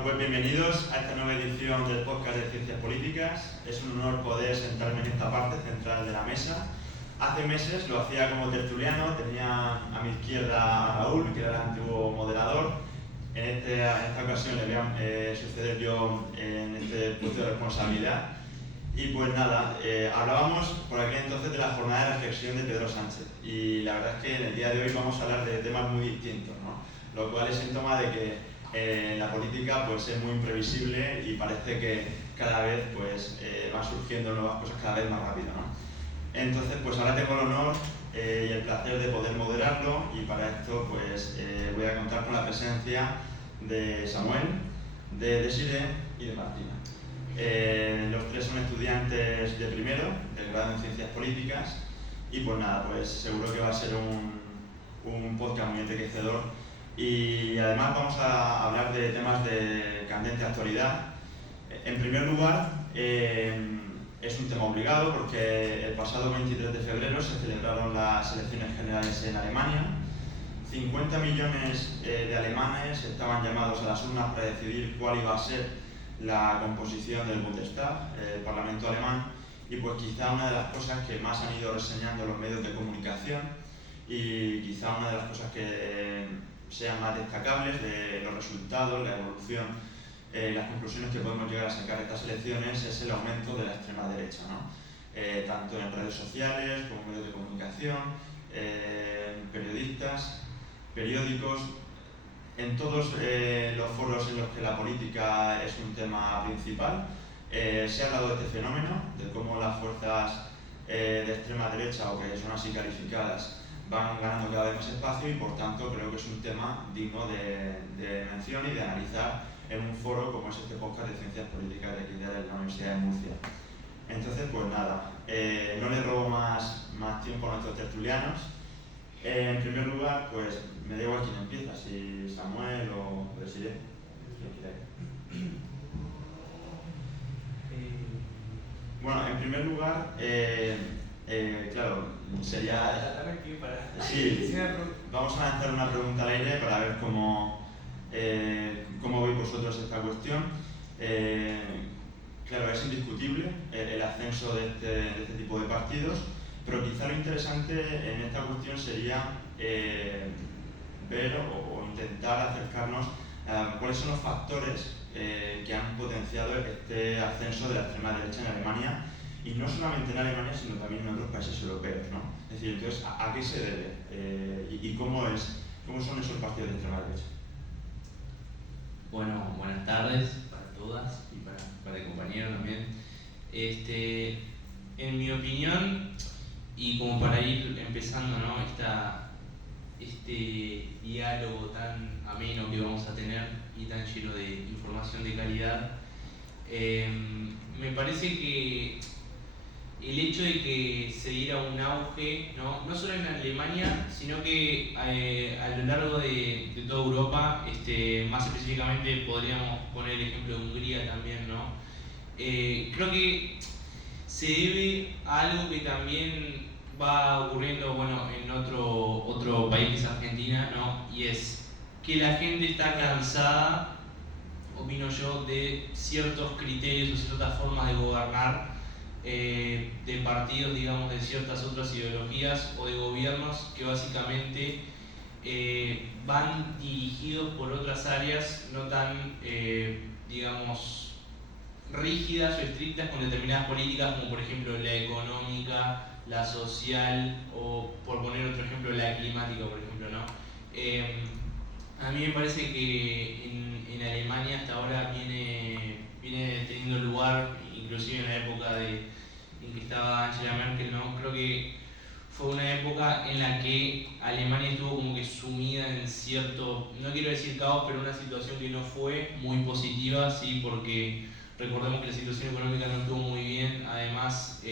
Bueno, pues bienvenidos a esta nueva edición del podcast de Ciencias Políticas. Es un honor poder sentarme en esta parte central de la mesa. Hace meses lo hacía como tertuliano, tenía a mi izquierda a Raúl, que era el antiguo moderador. En esta ocasión le voy a suceder yo en este puesto de responsabilidad. Y pues nada, hablábamos por aquel entonces de la jornada de reflexión de Pedro Sánchez. Y la verdad es que en el día de hoy vamos a hablar de temas muy distintos, ¿no? Lo cual es síntoma de que la política pues, es muy imprevisible y parece que cada vez pues, van surgiendo nuevas cosas cada vez más rápido, ¿no? Entonces, pues ahora tengo el honor y el placer de poder moderarlo, y para esto pues, voy a contar con la presencia de Samuel, de Desiree y de Martina. Los tres son estudiantes de primero, del grado en Ciencias Políticas, y pues nada, pues seguro que va a ser un podcast muy enriquecedor. Y además vamos a hablar de temas de candente actualidad. En primer lugar, es un tema obligado porque el pasado 23 de febrero se celebraron las elecciones generales en Alemania. 50 millones de alemanes estaban llamados a las urnas para decidir cuál iba a ser la composición del Bundestag, el Parlamento alemán, y pues quizá una de las cosas que más han ido reseñando los medios de comunicación y quizá una de las cosas que sean más destacables de los resultados, la evolución, las conclusiones que podemos llegar a sacar de estas elecciones es el aumento de la extrema derecha, ¿no? Tanto en redes sociales como medios de comunicación, periodistas, periódicos, en todos los foros en los que la política es un tema principal. Se ha hablado de este fenómeno, de cómo las fuerzas de extrema derecha, o que son así calificadas, van ganando cada vez más espacio, y por tanto creo que es un tema digno de mención y de analizar en un foro como es este podcast de Ciencias Políticas de aquí de la Universidad de Murcia. Entonces, pues nada, no le robo más tiempo a nuestros tertulianos. En primer lugar, pues me da igual quién empieza, si Samuel o Desiree. Bueno, en primer lugar, claro, sería... Sí, vamos a lanzar una pregunta al aire para ver cómo veis vosotros esta cuestión. Claro, es indiscutible el ascenso de este tipo de partidos, pero quizá lo interesante en esta cuestión sería ver o intentar acercarnos a cuáles son los factores que han potenciado este ascenso de la extrema derecha en Alemania, y no solamente en Alemania, sino también en otros países europeos, ¿no? Es decir, entonces, ¿a qué se debe? ¿Y cómo son esos partidos de extrema derecha? Bueno, buenas tardes para todas y para el compañero también. En mi opinión, y como para ir empezando, ¿no? Este diálogo tan ameno que vamos a tener y tan lleno de información de calidad, me parece que el hecho de que se diera un auge, no solo en Alemania, sino que a lo largo de toda Europa, más específicamente podríamos poner el ejemplo de Hungría también, ¿no? Creo que se debe a algo que también va ocurriendo, bueno, en otro país que es Argentina, ¿no? Y es que la gente está cansada, opino yo, de ciertos criterios o ciertas formas de gobernar, de partidos, digamos, de ciertas otras ideologías o de gobiernos que básicamente van dirigidos por otras áreas no tan, digamos, rígidas o estrictas con determinadas políticas, como por ejemplo la económica, la social, o por poner otro ejemplo, la climática, por ejemplo, ¿no? A mí me parece que en Alemania hasta ahora viene teniendo lugar, inclusive en la época en que estaba Angela Merkel, ¿no? Creo que fue una época en la que Alemania estuvo como que sumida en cierto, no quiero decir caos, pero una situación que no fue muy positiva, sí, porque recordemos que la situación económica no estuvo muy bien. Además,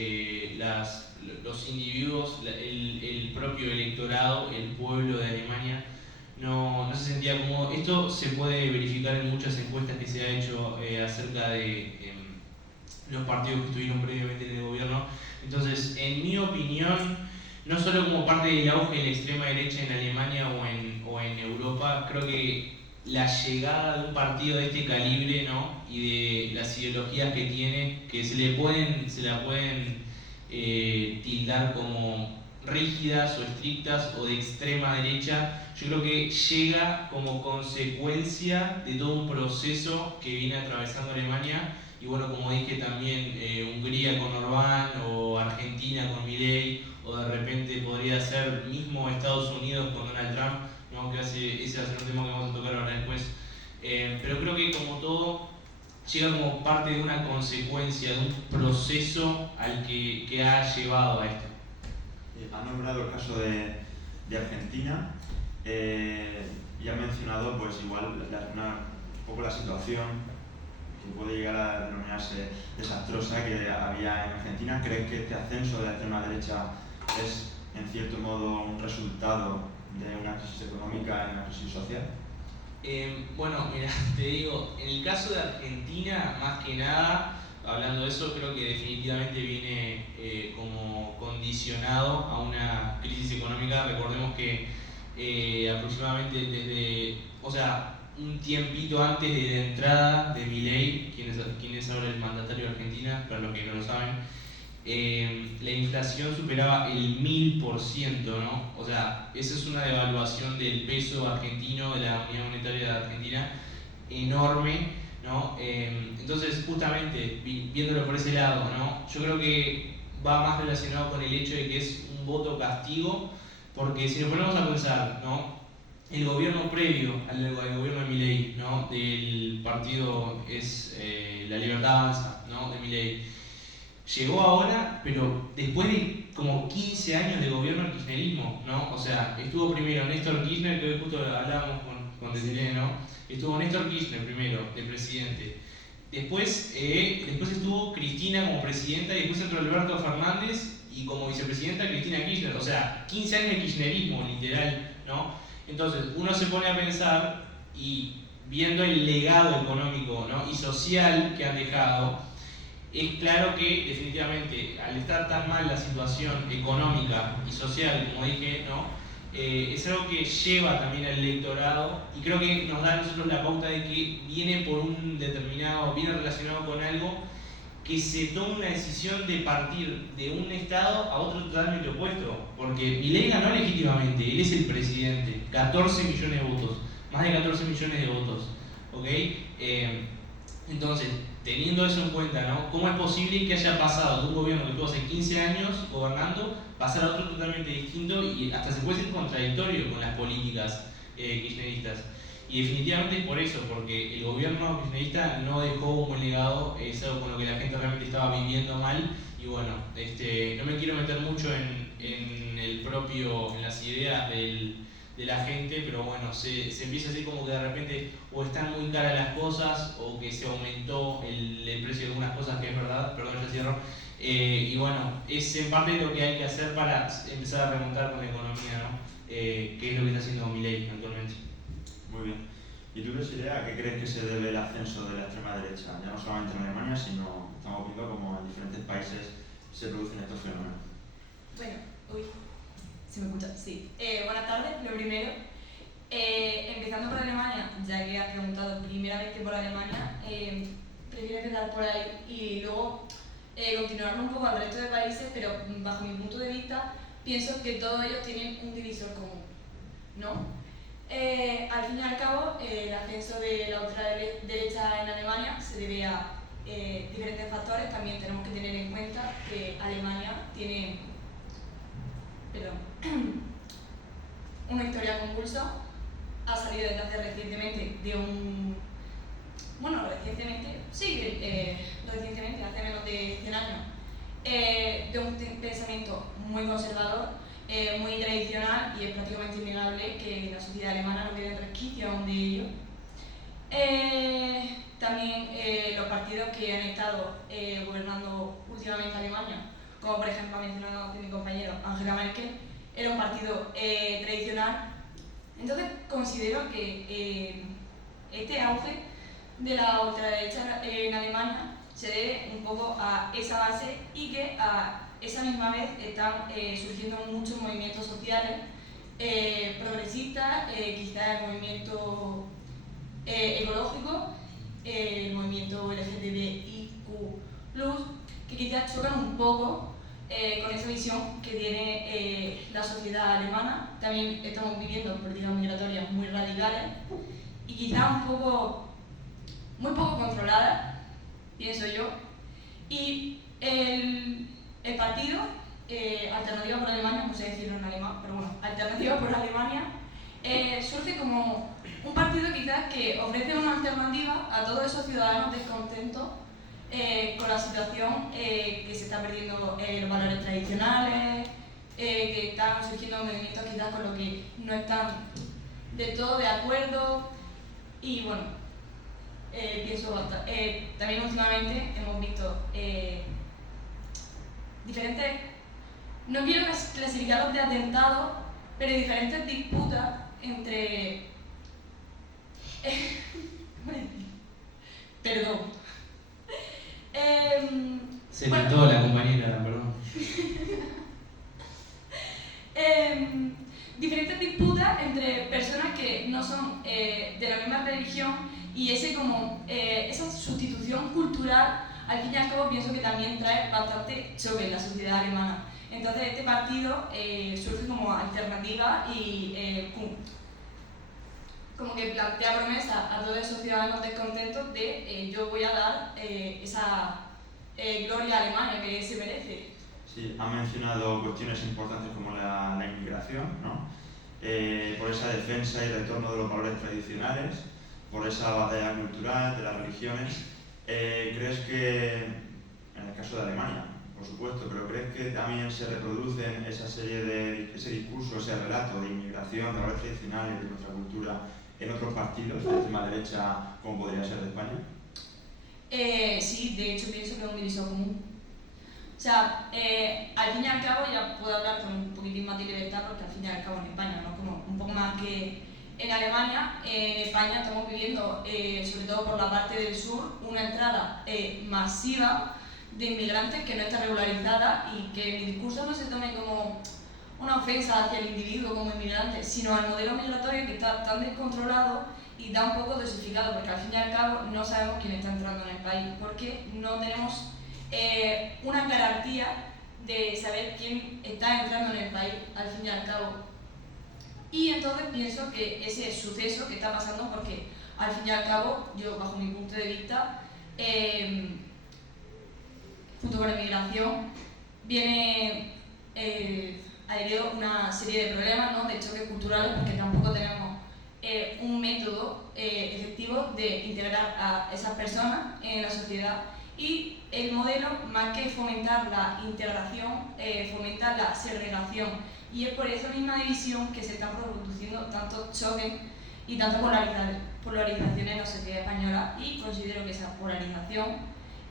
los individuos, el propio electorado, el pueblo de Alemania no se sentía cómodo. Esto se puede verificar en muchas encuestas que se ha hecho acerca de los partidos que estuvieron previamente en el gobierno. Entonces, en mi opinión, no solo como parte del auge de la extrema derecha en Alemania o en Europa, creo que la llegada de un partido de este calibre, ¿no? Y de las ideologías que tiene, que se la pueden tildar como rígidas o estrictas o de extrema derecha, yo creo que llega como consecuencia de todo un proceso que viene atravesando Alemania. Y bueno, como dije también, Hungría con Orbán o Argentina con Milei, o de repente podría ser mismo Estados Unidos con Donald Trump, ¿no? Que ese va a ser un tema que vamos a tocar ahora después. Pero creo que como todo, llega como parte de una consecuencia, de un proceso al que ha llevado a esto. Ha nombrado el caso de Argentina y ha mencionado pues igual un poco la situación que puede llegar a denominarse desastrosa que había en Argentina. ¿Crees que este ascenso de la extrema derecha es en cierto modo un resultado de una crisis económica y una crisis social? Bueno, mira, te digo, en el caso de Argentina, más que nada, hablando de eso, creo que definitivamente viene como condicionado a una crisis económica. Recordemos que aproximadamente un tiempito antes de la entrada de Milei, quien es ahora el mandatario de Argentina, para los que no lo saben, la inflación superaba el 1000%, ¿no? O sea, esa es una devaluación del peso argentino, de la unidad monetaria de Argentina, enorme, ¿no? Entonces, justamente, viéndolo por ese lado, ¿no? Yo creo que va más relacionado con el hecho de que es un voto castigo, porque si nos ponemos a pensar, ¿no? El gobierno previo al gobierno de Milei, ¿no? Del partido La Libertad Avanza, ¿no? De Milei, llegó ahora, pero después de como 15 años de gobierno del kirchnerismo, ¿no? O sea, estuvo primero Néstor Kirchner, que hoy justo hablábamos con Desiree, ¿no? Estuvo Néstor Kirchner primero, de presidente. Después estuvo Cristina como presidenta y después entró Alberto Fernández y como vicepresidenta Cristina Kirchner. O sea, 15 años de kirchnerismo, literal, ¿no? Entonces, uno se pone a pensar y viendo el legado económico, ¿no? Y social que han dejado, es claro que definitivamente al estar tan mal la situación económica y social, como dije, ¿no? Es algo que lleva también al electorado y creo que nos da a nosotros la pauta de que viene relacionado con algo que se toma una decisión de partir de un estado a otro totalmente opuesto, porque Milei ganó legítimamente, él es el presidente, 14 millones de votos, más de 14 millones de votos, ¿ok? Entonces, teniendo eso en cuenta, ¿no? ¿Cómo es posible que haya pasado de un gobierno que estuvo hace 15 años gobernando, pasar a otro totalmente distinto y hasta se puede ser contradictorio con las políticas kirchneristas? Y definitivamente es por eso, porque el gobierno kirchnerista no dejó un buen legado, es algo con lo que la gente realmente estaba viviendo mal. Y bueno, no me quiero meter mucho en las ideas de la gente, pero bueno, se empieza a decir como que de repente o están muy caras las cosas o que se aumentó el precio de algunas cosas, que es verdad, perdón, ya cierro. Y bueno, es en parte lo que hay que hacer para empezar a remontar con la economía, ¿no? Que es lo que está haciendo Milei actualmente. Muy bien. ¿Y tú, Desiree, a qué crees que se debe el ascenso de la extrema derecha? Ya no solamente en Alemania, sino estamos viendo como en diferentes países se producen estos fenómenos. Bueno, ¿se me escucha? Sí. Buenas tardes, lo primero. Empezando por Alemania, ya que has preguntado primeramente por Alemania, prefiero empezar por ahí y luego continuar un poco al resto de países, pero bajo mi punto de vista, pienso que todos ellos tienen un divisor común, ¿no? Al fin y al cabo, el ascenso de la ultraderecha en Alemania se debe a diferentes factores. También tenemos que tener en cuenta que Alemania tiene una historia convulsa. Ha salido desde hace recientemente recientemente, hace menos de 100 años, de un pensamiento muy conservador, muy tradicional, y es prácticamente innegable que la sociedad alemana no quede resquicio aún de ello. También los partidos que han estado gobernando últimamente Alemania, como por ejemplo ha mencionado mi compañero Angela Merkel, era un partido tradicional. Entonces considero que este auge de la ultraderecha en Alemania se debe un poco a esa base y que a esa misma vez están surgiendo muchos movimientos sociales progresistas, quizá el movimiento ecológico, el movimiento LGTBIQ+, que quizás chocan un poco con esa visión que tiene la sociedad alemana. También estamos viviendo políticas migratorias muy radicales y quizás muy poco controladas, pienso yo. Y el partido Alternativa por Alemania, no sé decirlo en alemán, pero bueno, Alternativa por Alemania, surge como un partido quizás que ofrece una alternativa a todos esos ciudadanos descontentos con la situación que se está perdiendo los valores tradicionales, que están surgiendo movimientos quizás con los que no están de todo de acuerdo. Y bueno, pienso bastante. También últimamente hemos visto diferentes, no quiero clasificarlos de atentados, pero diferentes disputas entre... Perdón. Se bueno, notó la compañera, perdón. Diferentes disputas entre personas que no son de la misma religión y esa sustitución cultural, al fin y al cabo, pienso que también trae bastante choque en la sociedad alemana. Entonces este partido surge como alternativa y como que plantea promesas a todos esos ciudadanos descontentos de yo voy a dar esa gloria a Alemania que se merece. Sí, ha mencionado cuestiones importantes como la inmigración, ¿no? Por esa defensa y retorno de los valores tradicionales, por esa batalla cultural de las religiones. ¿Crees que, en el caso de Alemania, por supuesto, pero crees que también se reproducen ese discurso, ese relato de inmigración, de valores tradicionales, de nuestra cultura, en otros partidos de extrema derecha, como podría ser de España? Sí, de hecho pienso que es un divisor común. O sea, al fin y al cabo, ya puedo hablar con un poquitín más de libertad porque al fin y al cabo en España, ¿no? Como un poco más que en Alemania. En España estamos viviendo, sobre todo por la parte del sur, una entrada masiva de inmigrantes que no está regularizada y que mi discurso no se tome como una ofensa hacia el individuo como inmigrante, sino al modelo migratorio que está tan descontrolado y tan poco dosificado, porque al fin y al cabo no sabemos quién está entrando en el país, porque no tenemos una garantía de saber quién está entrando en el país, al fin y al cabo. Y entonces pienso que ese suceso que está pasando, porque al fin y al cabo, yo bajo mi punto de vista, junto con la inmigración, viene adherido una serie de problemas, ¿no? De choques culturales, porque tampoco tenemos un método efectivo de integrar a esas personas en la sociedad. Y el modelo, más que fomentar la integración, fomenta la segregación. Y es por esa misma división que se están produciendo tantos choques y tanta polarización en la sociedad española. Y considero que esa polarización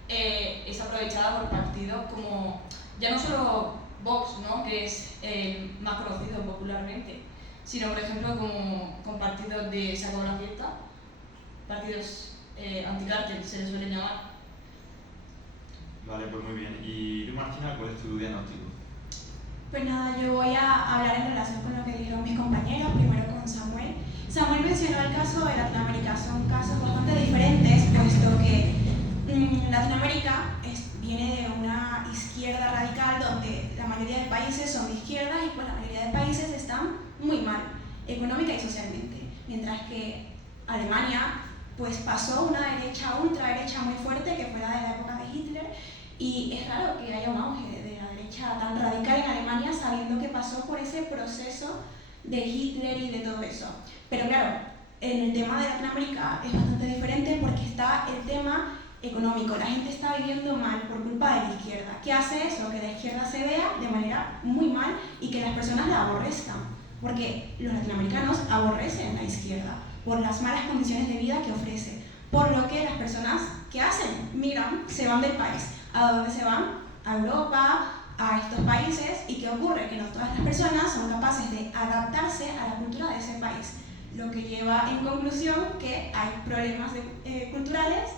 es aprovechada por partidos como, ya no solo Vox, ¿no? Que es el más conocido popularmente, sino por ejemplo como con partidos de Se acabó la fiesta, partidos anticártel se les suele llamar. Vale, pues muy bien. ¿Y tú, Martina, cuál es tu diagnóstico? Pues nada, yo voy a hablar en relación con lo que dijeron mis compañeros, primero con Samuel. Samuel mencionó el caso de Latinoamérica, son casos bastante diferentes, puesto que Latinoamérica viene de una izquierda radical donde la mayoría de países son de izquierdas y pues la mayoría de países están muy mal, económica y socialmente, mientras que Alemania pues pasó una derecha, ultraderecha muy fuerte que fue la de la época de Hitler, y es raro que haya un auge de la derecha tan radical en Alemania sabiendo que pasó por ese proceso de Hitler y de todo eso. Pero claro, en el tema de Latinoamérica es bastante diferente porque está el tema económico. La gente está viviendo mal por culpa de la izquierda. ¿Qué hace eso? Que la izquierda se vea de manera muy mal y que las personas la aborrezcan. Porque los latinoamericanos aborrecen la izquierda por las malas condiciones de vida que ofrece. Por lo que las personas, ¿qué hacen? Migran, se van del país. ¿A dónde se van? A Europa, a estos países. ¿Y qué ocurre? Que no todas las personas son capaces de adaptarse a la cultura de ese país. Lo que lleva en conclusión que hay problemas culturales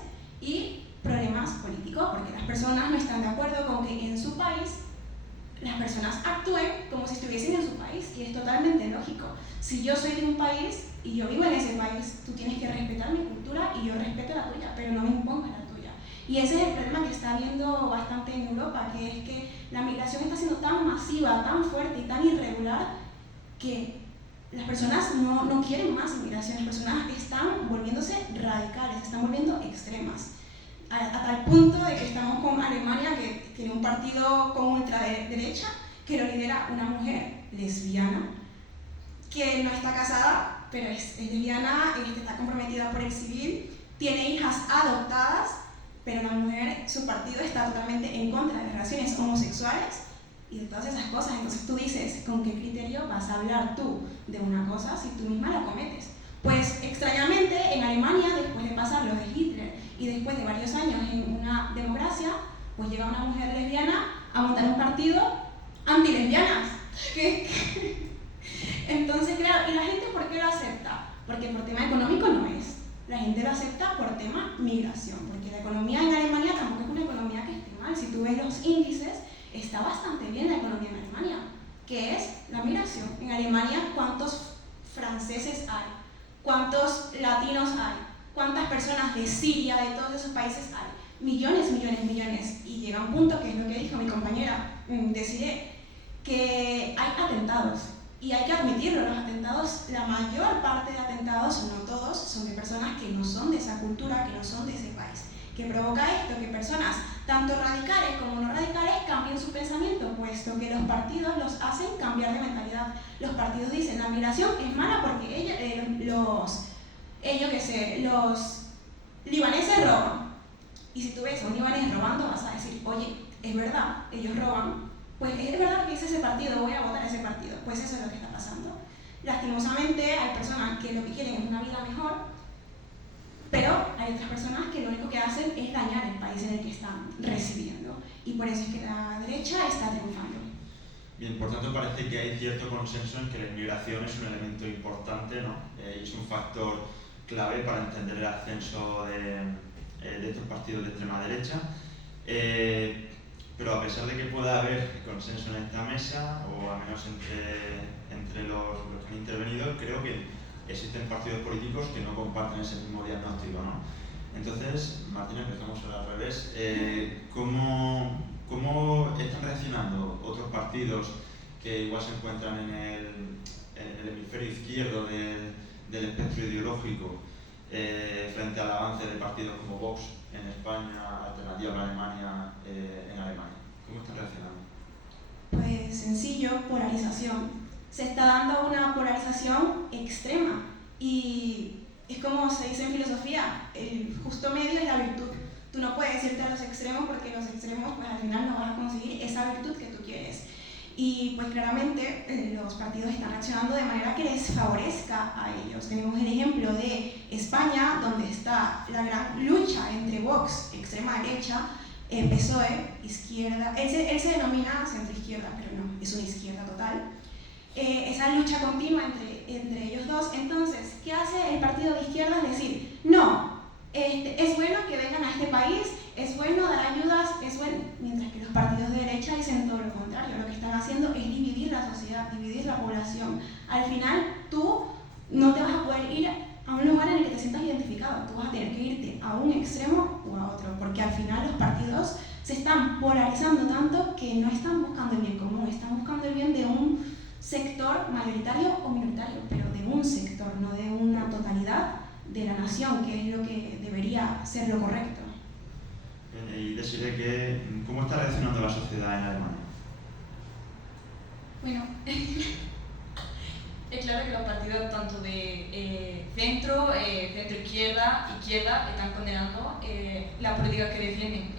y problemas políticos, porque las personas no están de acuerdo con que en su país las personas actúen como si estuviesen en su país, y es totalmente lógico. Si yo soy de un país y yo vivo en ese país, tú tienes que respetar mi cultura y yo respeto la tuya, pero no me impongas la tuya. Y ese es el problema que está habiendo bastante en Europa, que es que la migración está siendo tan masiva, tan fuerte y tan irregular que las personas no quieren más inmigración, las personas están volviéndose radicales, se están volviendo extremas. A tal punto de que estamos con Alemania, que tiene un partido con ultraderecha, que lo lidera una mujer lesbiana, que no está casada, pero es lesbiana, está comprometida por el civil, tiene hijas adoptadas, pero la mujer, su partido está totalmente en contra de las relaciones homosexuales y de todas esas cosas. Entonces tú dices, ¿con qué criterio vas a hablar tú de una cosa si tú misma la cometes? Pues extrañamente en Alemania, después de pasar lo de Hitler y después de varios años en una democracia, pues llega una mujer lesbiana a montar un partido anti-lesbianas. Entonces, claro, ¿y la gente por qué lo acepta? Porque por tema económico no es. La gente lo acepta por tema migración, porque la economía en Alemania tampoco es una economía que esté mal. Si tú ves los índices, está bastante bien la economía en Alemania, que es la migración. En Alemania, ¿cuántos franceses hay? ¿Cuántos latinos hay? ¿Cuántas personas de Siria, de todos esos países hay? Millones, millones, millones. Y llega un punto, que es lo que dijo mi compañera Desiree, que hay atentados. Y hay que admitirlo, los atentados, la mayor parte de atentados, no todos, son de personas que no son de esa cultura, que no son de ese país. ¿Qué provoca esto? Que personas, tanto radicales como no radicales, cambien su pensamiento, puesto que los partidos los hacen cambiar de mentalidad. Los partidos dicen, la migración es mala porque los libaneses roban. Y si tú ves a un libanés robando, vas a decir, oye, es verdad, ellos roban. Pues es verdad que es ese partido, voy a votar a ese partido. Pues eso es lo que está pasando. Lastimosamente hay personas que lo que quieren es una vida mejor, pero hay otras personas que lo único que hacen es dañar el país en el que están residiendo. Y por eso es que la derecha está triunfando. Bien, por tanto parece que hay cierto consenso en que la inmigración es un elemento importante, ¿no? Y es un factor clave para entender el ascenso de estos partidos de extrema derecha. Pero a pesar de que pueda haber consenso en esta mesa, o al menos entre los que han intervenido, creo que existen partidos políticos que no comparten ese mismo diagnóstico, ¿no? Entonces, Martina, empezamos al revés. ¿Cómo están reaccionando otros partidos que igual se encuentran en el hemisferio izquierdo del espectro ideológico frente al avance de partidos como Vox en España, Alternativa para Alemania en Alemania? ¿Cómo están reaccionando? Pues sencillo, polarización. Se está dando una polarización extrema y es como se dice en filosofía, el justo medio es la virtud. Tú no puedes irte a los extremos porque los extremos pues al final no vas a conseguir esa virtud que tú quieres. Y pues claramente los partidos están accionando de manera que les favorezca a ellos. Tenemos el ejemplo de España, donde está la gran lucha entre Vox, extrema derecha, PSOE, izquierda. Él se denomina centro-izquierda, pero no, es una izquierda total. Esa lucha continua entre ellos dos. Entonces, ¿qué hace el partido de izquierda? Es decir, no, es bueno que vengan a este país, es bueno dar ayudas, es bueno, mientras que los partidos de derecha dicen todo lo contrario. Lo que están haciendo es dividir la sociedad, dividir la población. Al final, tú no te vas a poder ir a un lugar en el que te sientas identificado. Tú vas a tener que irte a un extremo o a otro, porque al final los partidos se están polarizando tanto que no están buscando el bien común, están buscando el bien de un sector mayoritario o minoritario, pero de un sector, no de una totalidad de la nación, que es lo que debería ser lo correcto. Y decirle ¿cómo está reaccionando la sociedad en Alemania? Bueno, es claro que los partidos tanto de centro, izquierda, están condenando las políticas que defienden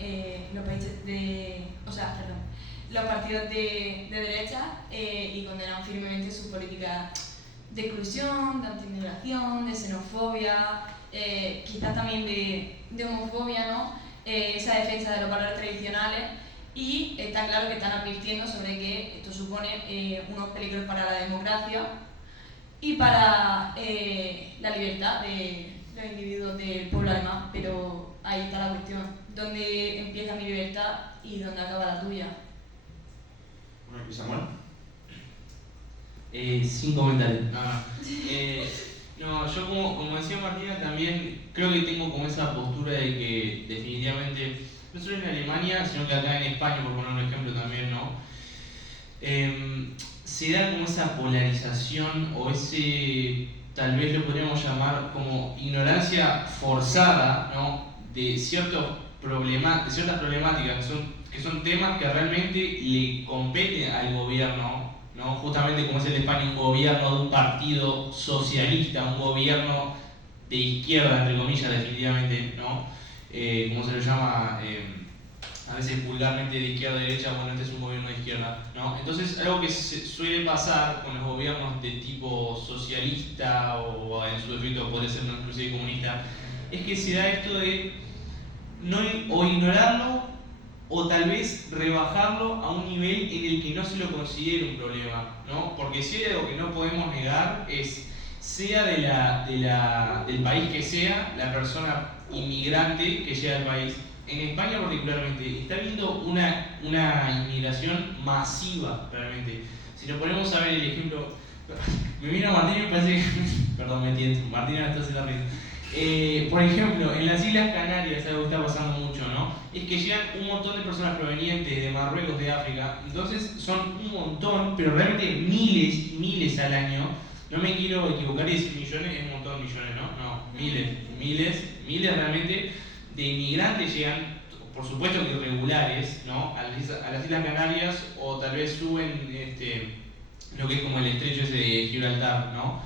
los partidos de derecha y condenan firmemente sus políticas de exclusión, de anti-inmigración, de xenofobia, quizás también de homofobia, ¿no? Esa defensa de los valores tradicionales, y está claro que están advirtiendo sobre que esto supone unos peligros para la democracia y para la libertad de los individuos del pueblo alemán. Pero ahí está la cuestión, ¿dónde empieza mi libertad y dónde acaba la tuya? Bueno, ¿y Samuel? Sin comentarios. No, yo como decía Martina también creo que tengo como esa postura de que definitivamente, no solo en Alemania, sino que acá en España, por poner un ejemplo también, ¿no? Se da como esa polarización o ese, tal vez lo podríamos llamar como ignorancia forzada, ¿no? De ciertas problemáticas que son temas que realmente le competen al gobierno, ¿no? Justamente como es el de España, un gobierno de un partido socialista, un gobierno de izquierda, entre comillas, definitivamente, ¿no? Como se lo llama a veces vulgarmente de izquierda a derecha, bueno, este es un gobierno de izquierda, ¿no? Entonces, algo que suele pasar con los gobiernos de tipo socialista o en su defecto podría ser no inclusive comunista, es que se da esto de o ignorarlo o tal vez rebajarlo a un nivel en el que no se lo considere un problema, ¿no? Porque si hay algo que no podemos negar es, sea del país que sea, la persona inmigrante que llega al país, en España particularmente, está habiendo una inmigración masiva realmente. Si nos ponemos a ver el ejemplo, me mira Martín y me parece que, perdón, me tiento, Martín me está haciendo reír. Por ejemplo, en las Islas Canarias, algo que está pasando mucho, ¿no? Es que llegan un montón de personas provenientes de Marruecos, de África, entonces son un montón, pero realmente miles y miles al año. No me quiero equivocar y decir millones, es un montón de millones, ¿no? No, miles realmente de inmigrantes llegan, por supuesto que irregulares, ¿no? A las Islas Canarias o tal vez suben lo que es como el estrecho ese de Gibraltar, ¿no?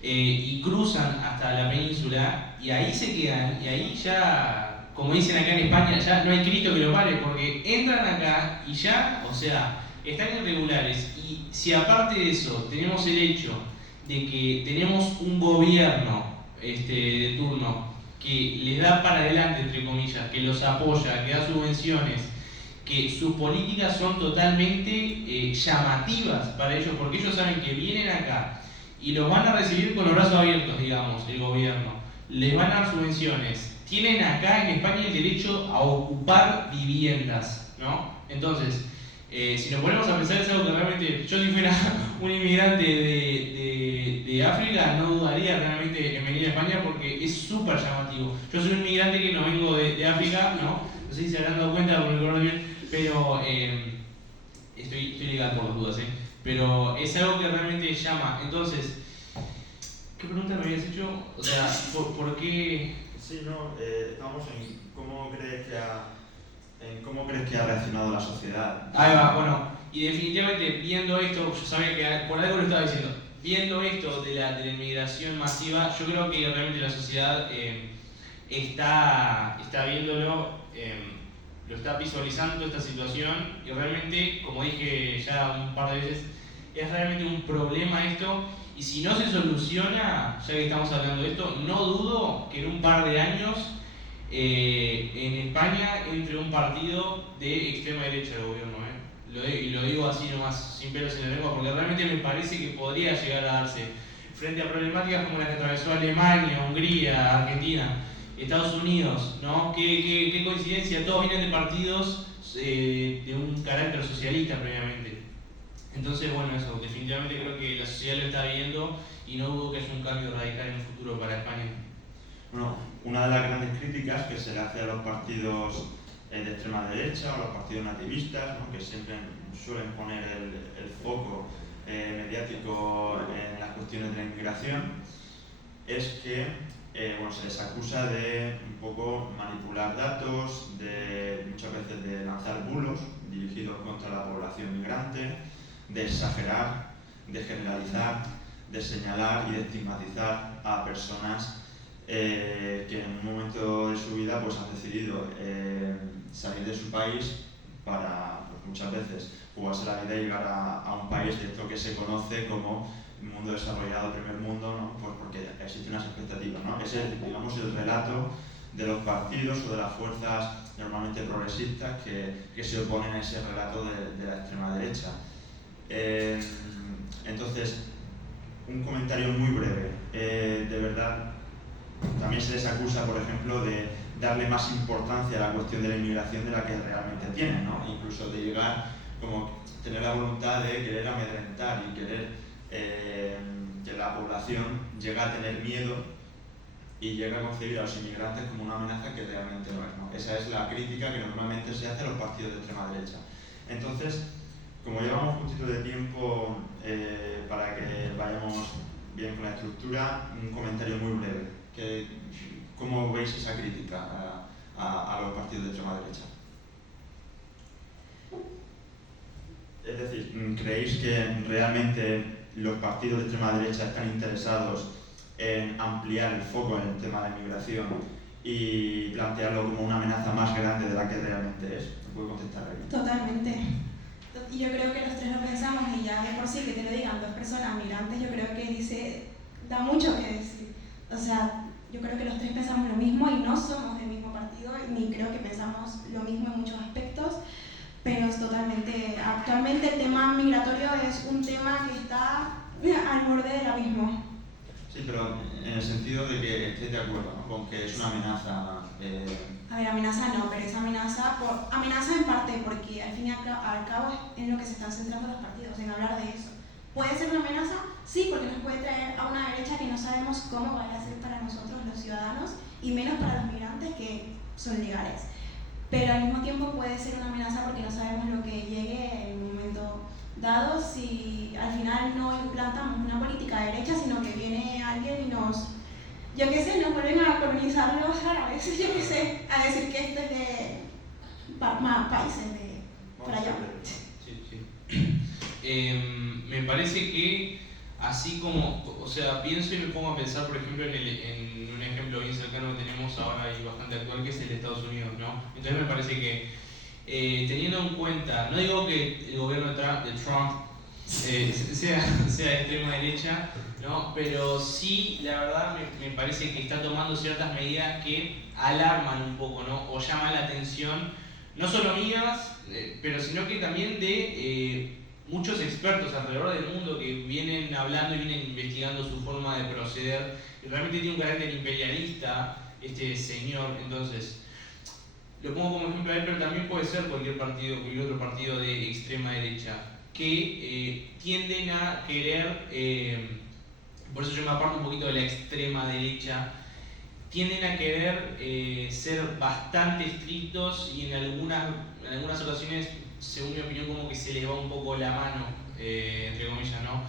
Y cruzan hasta la península y ahí se quedan y ahí ya, como dicen acá en España, ya no hay Cristo que lo pare porque entran acá y ya, o sea, están irregulares y si aparte de eso tenemos el hecho de que tenemos un gobierno de turno que les da para adelante, entre comillas, que los apoya, que da subvenciones, que sus políticas son totalmente llamativas para ellos, porque ellos saben que vienen acá y los van a recibir con los brazos abiertos, digamos, el gobierno. Les van a dar subvenciones. Tienen acá en España el derecho a ocupar viviendas, ¿no? Entonces, si nos ponemos a pensar, es algo que realmente, yo si fuera un inmigrante de África, no dudaría realmente en venir a España porque es súper llamativo. Yo soy un inmigrante que no vengo de África, ¿no? No sé si se habrán dado cuenta por el coronavirus, pero estoy legal por las dudas, pero es algo que realmente llama. Entonces, ¿qué pregunta me habías hecho? O sea, ¿por qué? Sí, no, estamos en cómo crees que ha reaccionado la sociedad. Ahí va, bueno, y definitivamente viendo esto, yo sabía que por algo lo estaba diciendo, viendo esto de la inmigración masiva, yo creo que realmente la sociedad está viéndolo, lo está visualizando esta situación y realmente, como dije ya un par de veces, es realmente un problema esto y si no se soluciona, ya que estamos hablando de esto, no dudo que en un par de años en España entre un partido de extrema derecha al gobierno, y lo digo así nomás, sin pelos en la lengua, porque realmente me parece que podría llegar a darse frente a problemáticas como las que atravesó Alemania, Hungría, Argentina, Estados Unidos, ¿no? Qué coincidencia, todos vienen de partidos de un carácter socialista previamente. Entonces, bueno, eso, definitivamente creo que la sociedad lo está viendo y no dudo que haya un cambio radical en un futuro para España. Bueno, una de las grandes críticas que se le hace a los partidos de extrema derecha o los partidos nativistas, ¿no? Que siempre suelen poner el foco mediático en las cuestiones de la inmigración, es que se les acusa de un poco manipular datos, de muchas veces de lanzar bulos dirigidos contra la población migrante, de exagerar, de generalizar, de señalar y de estigmatizar a personas que en un momento de su vida pues, han decidido salir de su país para pues, muchas veces jugarse la vida y llegar a un país de esto que se conoce como mundo desarrollado, primer mundo, ¿no? Pues porque existen unas expectativas, ¿no? Ese es, digamos, el relato de los partidos o de las fuerzas normalmente progresistas que se oponen a ese relato de la extrema derecha. Entonces, un comentario muy breve. De verdad, también se les acusa, por ejemplo, de darle más importancia a la cuestión de la inmigración de la que realmente tienen, ¿no? Incluso de llegar, como tener la voluntad de querer amedrentar y querer que la población llega a tener miedo y llega a concebir a los inmigrantes como una amenaza que realmente no es, ¿no? Esa es la crítica que normalmente se hace a los partidos de extrema derecha. Entonces, como llevamos justito de tiempo para que vayamos bien con la estructura, un comentario muy breve. ¿Cómo veis esa crítica a los partidos de extrema derecha? Es decir, ¿creéis que realmente los partidos de extrema derecha están interesados en ampliar el foco en el tema de la inmigración y plantearlo como una amenaza más grande de la que realmente es? ¿Me puede contestar ahí? Totalmente. Y yo creo que los tres lo pensamos, y ya de por sí que te lo digan dos personas migrantes, yo creo que da mucho que decir. O sea, yo creo que los tres pensamos lo mismo y no somos del mismo partido, ni creo que pensamos lo mismo en muchos aspectos, pero es totalmente, actualmente el tema migratorio es un tema que está al borde del abismo. Sí, pero en el sentido de que estés de acuerdo, ¿no?, con que es una amenaza. A ver, amenaza no, pero es amenaza en parte porque al fin y al cabo es en lo que se están centrando los partidos, en hablar de eso. ¿Puede ser una amenaza? Sí, porque nos puede traer a una derecha que no sabemos cómo vaya a ser para nosotros los ciudadanos y menos para los migrantes que son legales. Pero al mismo tiempo puede ser una amenaza porque no sabemos lo que llegue en un momento dado si al final no implantamos una política de derecha, sino que viene alguien y nos vuelven a colonizar los árabes, a decir que esto es de más países de por allá. Sí. Me parece que así como, o sea, pienso y me pongo a pensar, por ejemplo, en un ejemplo bien cercano que tenemos ahora y bastante actual, que es el de Estados Unidos, ¿no? Entonces me parece que, teniendo en cuenta, no digo que el gobierno de Trump sea de extrema derecha, ¿no? Pero sí, la verdad, me parece que está tomando ciertas medidas que alarman un poco, ¿no? O llaman la atención, no solo mías, pero sino que también de muchos expertos alrededor del mundo que vienen hablando y vienen investigando su forma de proceder. Y realmente tiene un carácter imperialista este señor. Entonces, lo pongo como ejemplo a él, pero también puede ser cualquier otro partido de extrema derecha que tienden a querer, por eso yo me aparto un poquito de la extrema derecha, tienden a querer ser bastante estrictos y en algunas ocasiones, según mi opinión, como que se les va un poco la mano, entre comillas, ¿no?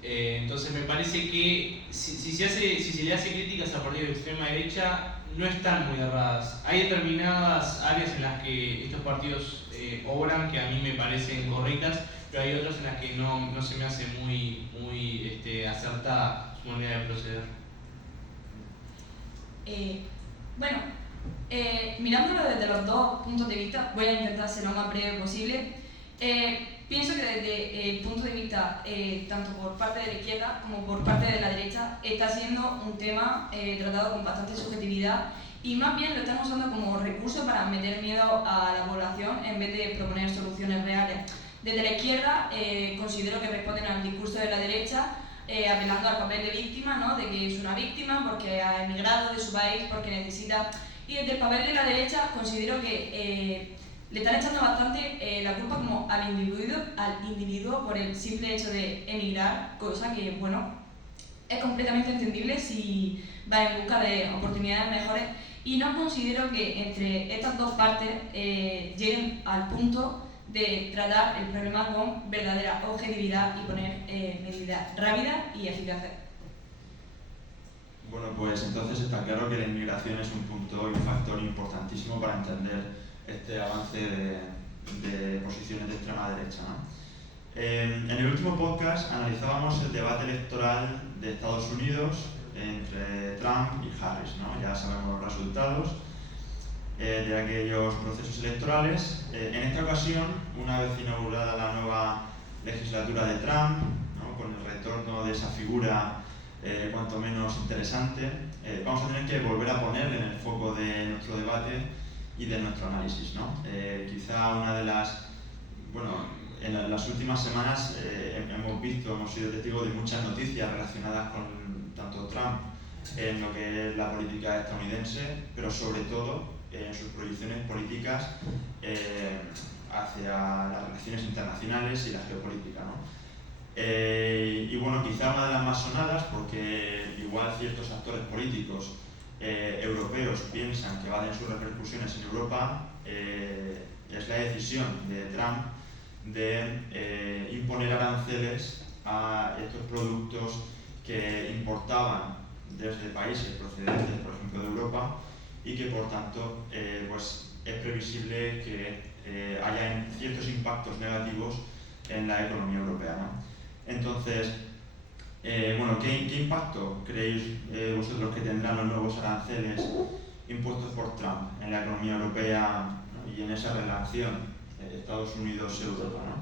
Entonces me parece que si se le hace críticas a partidos de extrema derecha, no están muy erradas. Hay determinadas áreas en las que estos partidos obran que a mí me parecen correctas, pero hay otras en las que no se me hace muy acertada su manera de proceder. Mirándolo desde los dos puntos de vista, voy a intentar ser lo más breve posible. Pienso que desde el punto de vista, tanto por parte de la izquierda como por parte de la derecha, está siendo un tema tratado con bastante subjetividad y más bien lo están usando como recurso para meter miedo a la población en vez de proponer soluciones reales. Desde la izquierda considero que responden al discurso de la derecha, apelando al papel de víctima, ¿no? De que es una víctima porque ha emigrado de su país, porque necesita... Y desde el papel de la derecha considero que le están echando bastante la culpa como al individuo por el simple hecho de emigrar, cosa que, bueno, es completamente entendible si va en busca de oportunidades mejores. Y no considero que entre estas dos partes lleguen al punto de tratar el problema con verdadera objetividad y poner medidas rápidas y eficaces. Bueno, pues entonces está claro que la inmigración es un punto y un factor importantísimo para entender este avance de posiciones de extrema derecha, ¿no? En el último podcast analizábamos el debate electoral de Estados Unidos entre Trump y Harris, ¿no? Ya sabemos los resultados de aquellos procesos electorales. En esta ocasión, una vez inaugurada la nueva legislatura de Trump, ¿no?, con el retorno de esa figura cuanto menos interesante, vamos a tener que volver a ponerle en el foco de nuestro debate y de nuestro análisis, ¿no? Quizá una de las... Bueno, en las últimas semanas hemos sido testigos de muchas noticias relacionadas con tanto Trump en lo que es la política estadounidense, pero sobre todo en sus proyecciones políticas hacia las relaciones internacionales y la geopolítica, ¿no? Y bueno, quizá una de las más sonadas, porque igual ciertos actores políticos europeos piensan que va a tener sus repercusiones en Europa, es la decisión de Trump de imponer aranceles a estos productos que importaban desde países procedentes, por ejemplo, de Europa, y que por tanto pues es previsible que haya ciertos impactos negativos en la economía europea, ¿no? Entonces, bueno, ¿qué impacto creéis vosotros que tendrán los nuevos aranceles impuestos por Trump en la economía europea, ¿no? Y en esa relación Estados Unidos-Europa, ¿no?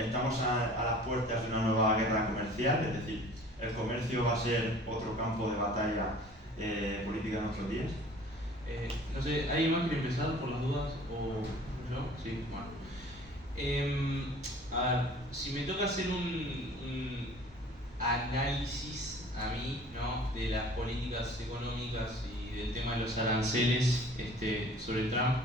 Estamos a las puertas de una nueva guerra comercial, es decir, el comercio va a ser otro campo de batalla política en nuestros días. No sé, ¿alguien más quiere empezar por las dudas? ¿O yo? Sí, bueno. A ver, si me toca hacer un análisis a mí, ¿no?, de las políticas económicas y del tema de los aranceles sobre Trump,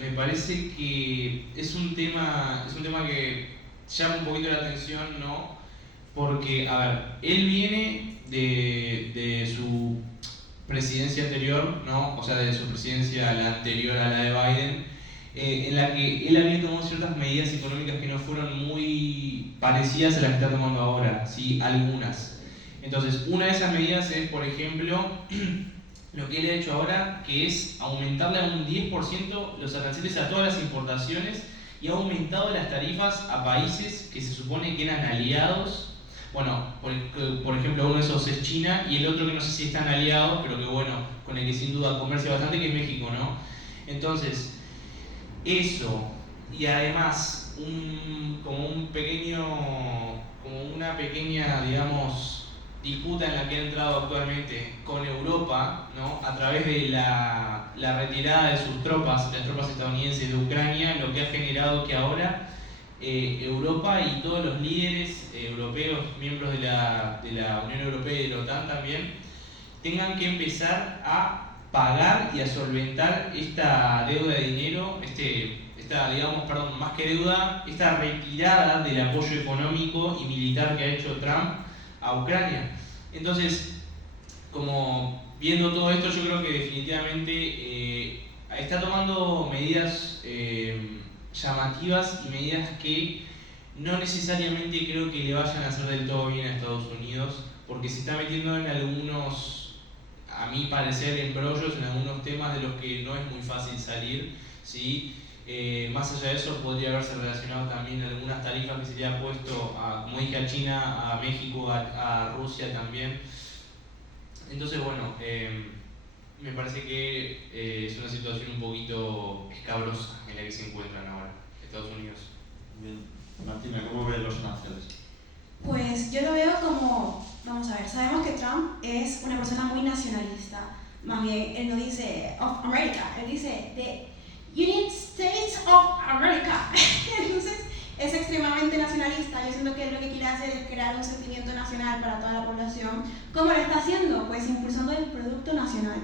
me parece que es un tema que llama un poquito la atención, ¿no? Porque, a ver, él viene de su presidencia anterior, ¿no? O sea, de su presidencia la anterior a la de Biden, en la que él había tomado ciertas medidas económicas que no fueron muy parecidas a las que está tomando ahora, ¿sí? Algunas. Entonces, una de esas medidas es, por ejemplo, lo que él ha hecho ahora, que es aumentarle a un 10% los aranceles a todas las importaciones y ha aumentado las tarifas a países que se supone que eran aliados. Bueno, por ejemplo, uno de esos es China y el otro que no sé si están aliados, pero que bueno, con el que sin duda comercia bastante, que es México, ¿no? Entonces, eso, y además como una pequeña, digamos, disputa en la que ha entrado actualmente con Europa, ¿no?, a través de la retirada de sus tropas, las tropas estadounidenses de Ucrania, lo que ha generado que ahora Europa y todos los líderes europeos, miembros de la Unión Europea y de la OTAN también, tengan que empezar a pagar y a solventar esta deuda de dinero, más que deuda, esta retirada del apoyo económico y militar que ha hecho Trump a Ucrania. Entonces, como viendo todo esto, yo creo que definitivamente está tomando medidas llamativas y medidas que no necesariamente creo que le vayan a hacer del todo bien a Estados Unidos, porque se está metiendo en algunos, a mi parecer, embrollos en algunos temas de los que no es muy fácil salir, ¿sí? Más allá de eso, podría haberse relacionado también algunas tarifas que se le ha puesto, como dije, a China, a México, a Rusia también. Entonces, bueno, me parece que es una situación un poquito escabrosa en la que se encuentran ahora Estados Unidos. Bien. Martina, ¿cómo ves los aranceles? Pues yo lo veo como, vamos a ver, sabemos que Trump es una persona muy nacionalista. Más bien, él no dice of America, él dice the United States of America. Entonces, es extremadamente nacionalista. Yo siento que él lo que quiere hacer es crear un sentimiento nacional para toda la población. ¿Cómo lo está haciendo? Pues impulsando el producto nacional.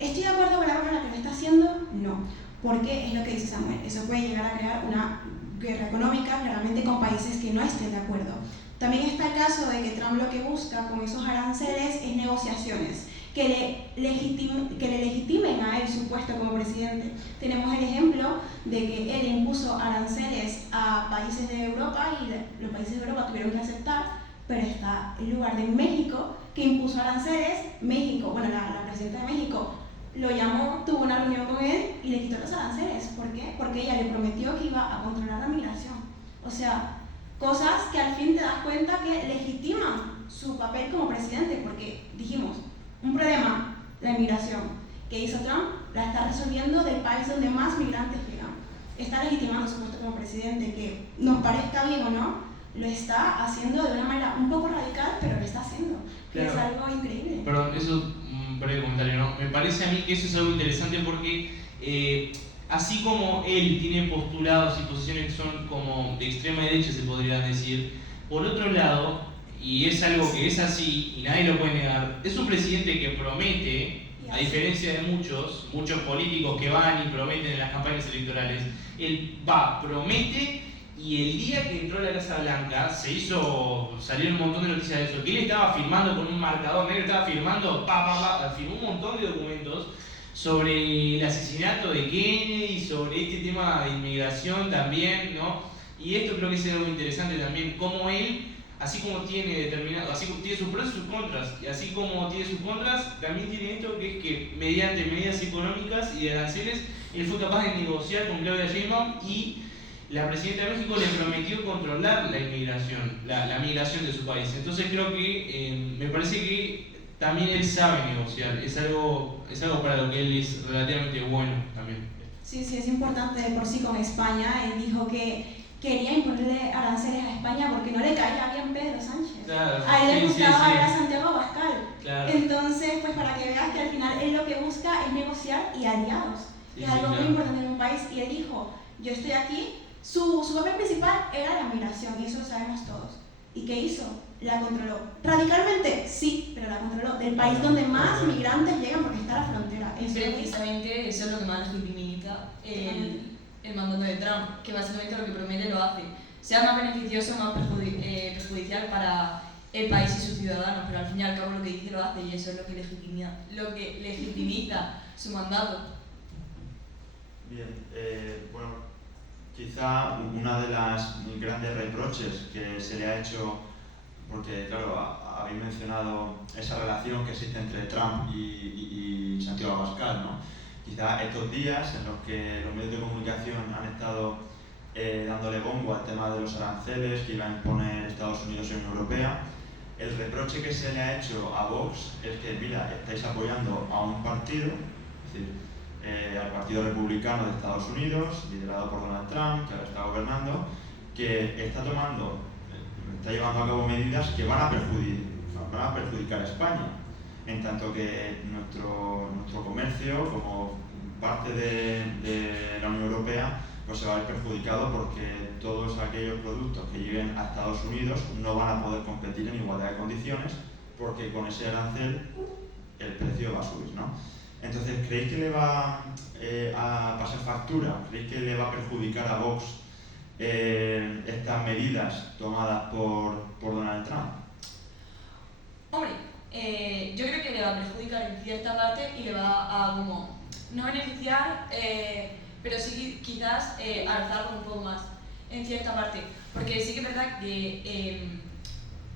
¿Estoy de acuerdo con la forma en la que lo está haciendo? No. Porque es lo que dice Samuel. Eso puede llegar a crear una guerra económica, claramente, con países que no estén de acuerdo. También está el caso de que Trump lo que busca con esos aranceles es negociaciones que le legitimen a él su puesto como presidente. Tenemos el ejemplo de que él impuso aranceles a países de Europa y los países de Europa tuvieron que aceptar, pero está el lugar de México, que impuso aranceles. México, bueno, la presidenta de México lo llamó, tuvo una reunión con él y le quitó los aranceles. ¿Por qué? Porque ella le prometió que iba a controlar la migración. O sea, cosas que al fin te das cuenta que legitiman su papel como presidente, porque dijimos, un problema, la inmigración, que hizo Trump, la está resolviendo del país donde más migrantes llegan. Está legitimando su puesto como presidente, que nos parezca bien o no, lo está haciendo de una manera un poco radical, pero lo está haciendo. Claro. Es algo increíble. Perdón, eso, un breve comentario, ¿no? Me parece a mí que eso es algo interesante porque así como él tiene postulados y posiciones que son como de extrema derecha, se podría decir, por otro lado, y es algo que es así y nadie lo puede negar, es un presidente que promete, a diferencia de muchos políticos que van y prometen en las campañas electorales, él va, promete y el día que entró a la Casa Blanca salieron un montón de noticias de eso, que él estaba firmando con un marcador negro, estaba firmando, firmó un montón de documentos sobre el asesinato de Kennedy, sobre este tema de inmigración también, ¿no? Y esto creo que es algo interesante también, cómo él, así como tiene sus pros y sus contras, y así como tiene sus contras, también tiene esto que es que mediante medidas económicas y de aranceles, él fue capaz de negociar con Claudia Sheinbaum y la presidenta de México le prometió controlar la inmigración, la migración de su país. Entonces creo que, me parece que también él sabe negociar, es algo para lo que él es relativamente bueno también. Sí, es importante de por sí con España. Él dijo que quería imponerle aranceles a España porque no le caía bien Pedro Sánchez. Claro, a él le gustaba sí. ver a Santiago Abascal. Claro. Entonces, pues para que veas que al final él lo que busca es negociar y aliados. Sí, es algo claro. muy importante en un país. Y él dijo, yo estoy aquí. Su papel principal era la migración, y eso lo sabemos todos. ¿Y qué hizo? La controló. Radicalmente, sí, pero la controló. Del país donde más migrantes llegan porque está la frontera. Y precisamente eso es lo que más legitimita el mandato de Trump, que básicamente lo que promete lo hace. Sea más beneficioso o más perjudicial para el país y sus ciudadanos, pero al fin y al cabo lo que dice lo hace, y eso es lo que legitimiza su mandato. Bien, bueno, quizá una de las grandes reproches que se le ha hecho, porque claro, habéis mencionado esa relación que existe entre Trump y Santiago Abascal, ¿no? Quizá estos días en los que los medios de comunicación han estado dándole bombo al tema de los aranceles que iba a imponer Estados Unidos y la Unión Europea, el reproche que se le ha hecho a Vox es que, mira, estáis apoyando a un partido, es decir, al Partido Republicano de Estados Unidos, liderado por Donald Trump, que ahora está gobernando, que está llevando a cabo medidas que van a perjudicar a España, en tanto que nuestro comercio, como parte de la Unión Europea, pues se va a ver perjudicado porque todos aquellos productos que lleguen a Estados Unidos no van a poder competir en igualdad de condiciones, porque con ese arancel el precio va a subir, ¿no? Entonces, ¿creéis que le va a pasar factura? ¿Creéis que le va a perjudicar a Vox estas medidas tomadas por Donald Trump? Hombre, yo creo que le va a perjudicar en cierta parte y le va a no beneficiar, pero sí quizás alzarlo un poco más en cierta parte, porque sí que es verdad que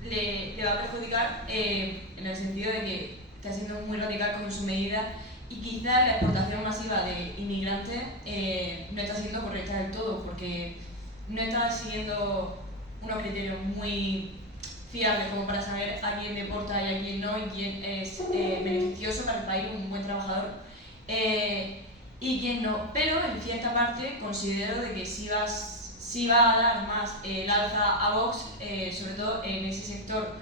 le va a perjudicar en el sentido de que está siendo muy radical con su medida. Y quizá la exportación masiva de inmigrantes no está siendo correcta del todo, porque no está siguiendo unos criterios muy fiables como para saber a quién deporta y a quién no, y quién es beneficioso para el país, un buen trabajador, y quién no. Pero en cierta parte considero de que sí va a dar más el alza a Vox, sobre todo en ese sector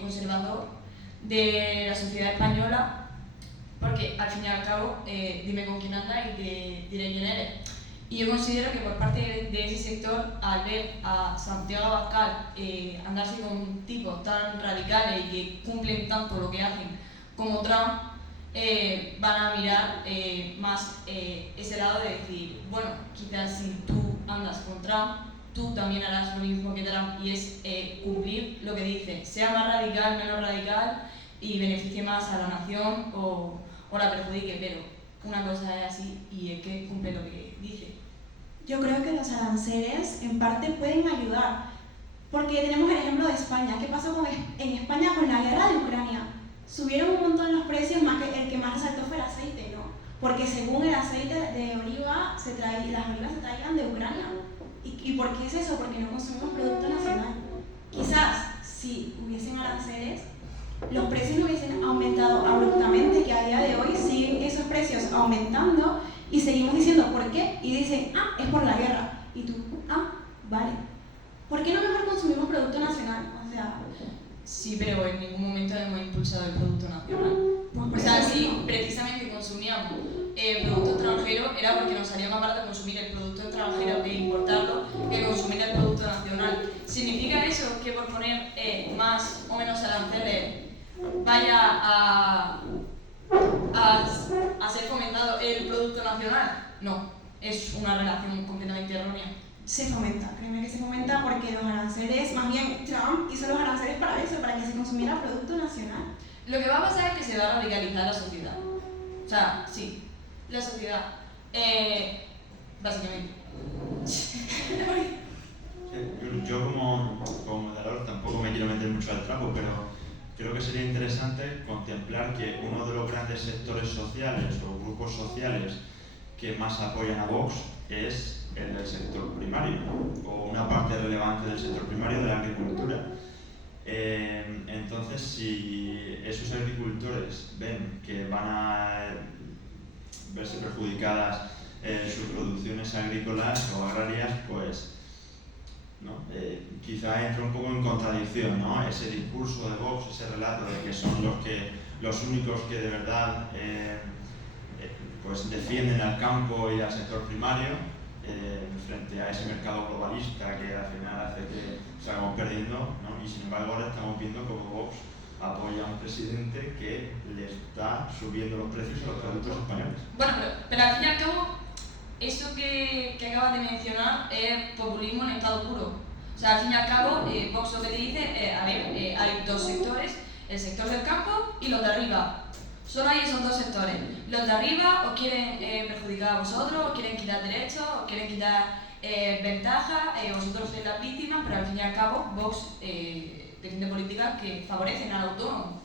conservador de la sociedad española, porque al fin y al cabo, dime con quién andas y te diré quién eres. Y yo considero que por parte de ese sector, al ver a Santiago Abascal andarse con tipos tan radicales y que cumplen tanto lo que hacen como Trump, van a mirar más ese lado de decir, bueno, quizás si tú andas con Trump, tú también harás lo mismo que Trump, y es cumplir lo que dice, sea más radical, menos radical, y beneficie más a la nación o la perjudique, pero una cosa es así y es que cumple lo que dice. Yo creo que los aranceles en parte pueden ayudar, porque tenemos el ejemplo de España. ¿Qué pasó en España con la guerra de Ucrania? Subieron un montón los precios, más que el que más resaltó fue el aceite, ¿no? Porque según el aceite de oliva, las olivas se traían de Ucrania. ¿Y por qué es eso? Porque no consumimos producto nacional. Quizás si hubiesen aranceles, los precios no hubiesen aumentado abruptamente, que a día de hoy siguen esos precios aumentando y seguimos diciendo ¿por qué? Y dicen, es por la guerra. Y tú, vale. ¿Por qué no mejor consumimos producto nacional? O sea... Sí, pero en ningún momento hemos impulsado el producto nacional. O sea, si precisamente consumíamos producto extranjero, era porque nos salía más barato consumir el producto extranjero e importarlo que consumir el producto nacional. ¿Significa eso que por poner más o menos aranceles vaya a ser fomentado el producto nacional? No, es una relación completamente errónea. se fomenta, créeme que se fomenta porque los aranceles, más bien Trump hizo los aranceles para eso, para que se consumiera producto nacional. Lo que va a pasar es que se va a radicalizar la sociedad. O sea, sí, la sociedad. Básicamente. Yo como moderador tampoco me quiero meter mucho al trapo, pero creo que sería interesante contemplar que uno de los grandes sectores sociales o grupos sociales que más apoyan a Vox es el del sector primario, o una parte relevante del sector primario de la agricultura. Entonces, si esos agricultores ven que van a verse perjudicadas sus producciones agrícolas o agrarias, pues ¿no? Quizá entra un poco en contradicción, ¿no? Ese discurso de Vox, ese relato de que son los únicos que de verdad pues defienden al campo y al sector primario frente a ese mercado globalista que al final hace que salgamos perdiendo, ¿no? Y sin embargo ahora estamos viendo como Vox apoya a un presidente que le está subiendo los precios a los productos españoles. Bueno, pero al fin y al cabo, eso que acabas de mencionar es populismo en estado puro. O sea, al fin y al cabo, Vox lo que te dice, hay dos sectores, el sector del campo y los de arriba. Solo hay esos dos sectores. Los de arriba os quieren perjudicar a vosotros, os quieren quitar derechos, os quieren quitar ventajas, vosotros sois las víctimas, pero al fin y al cabo Vox defiende políticas que favorecen al autónomo.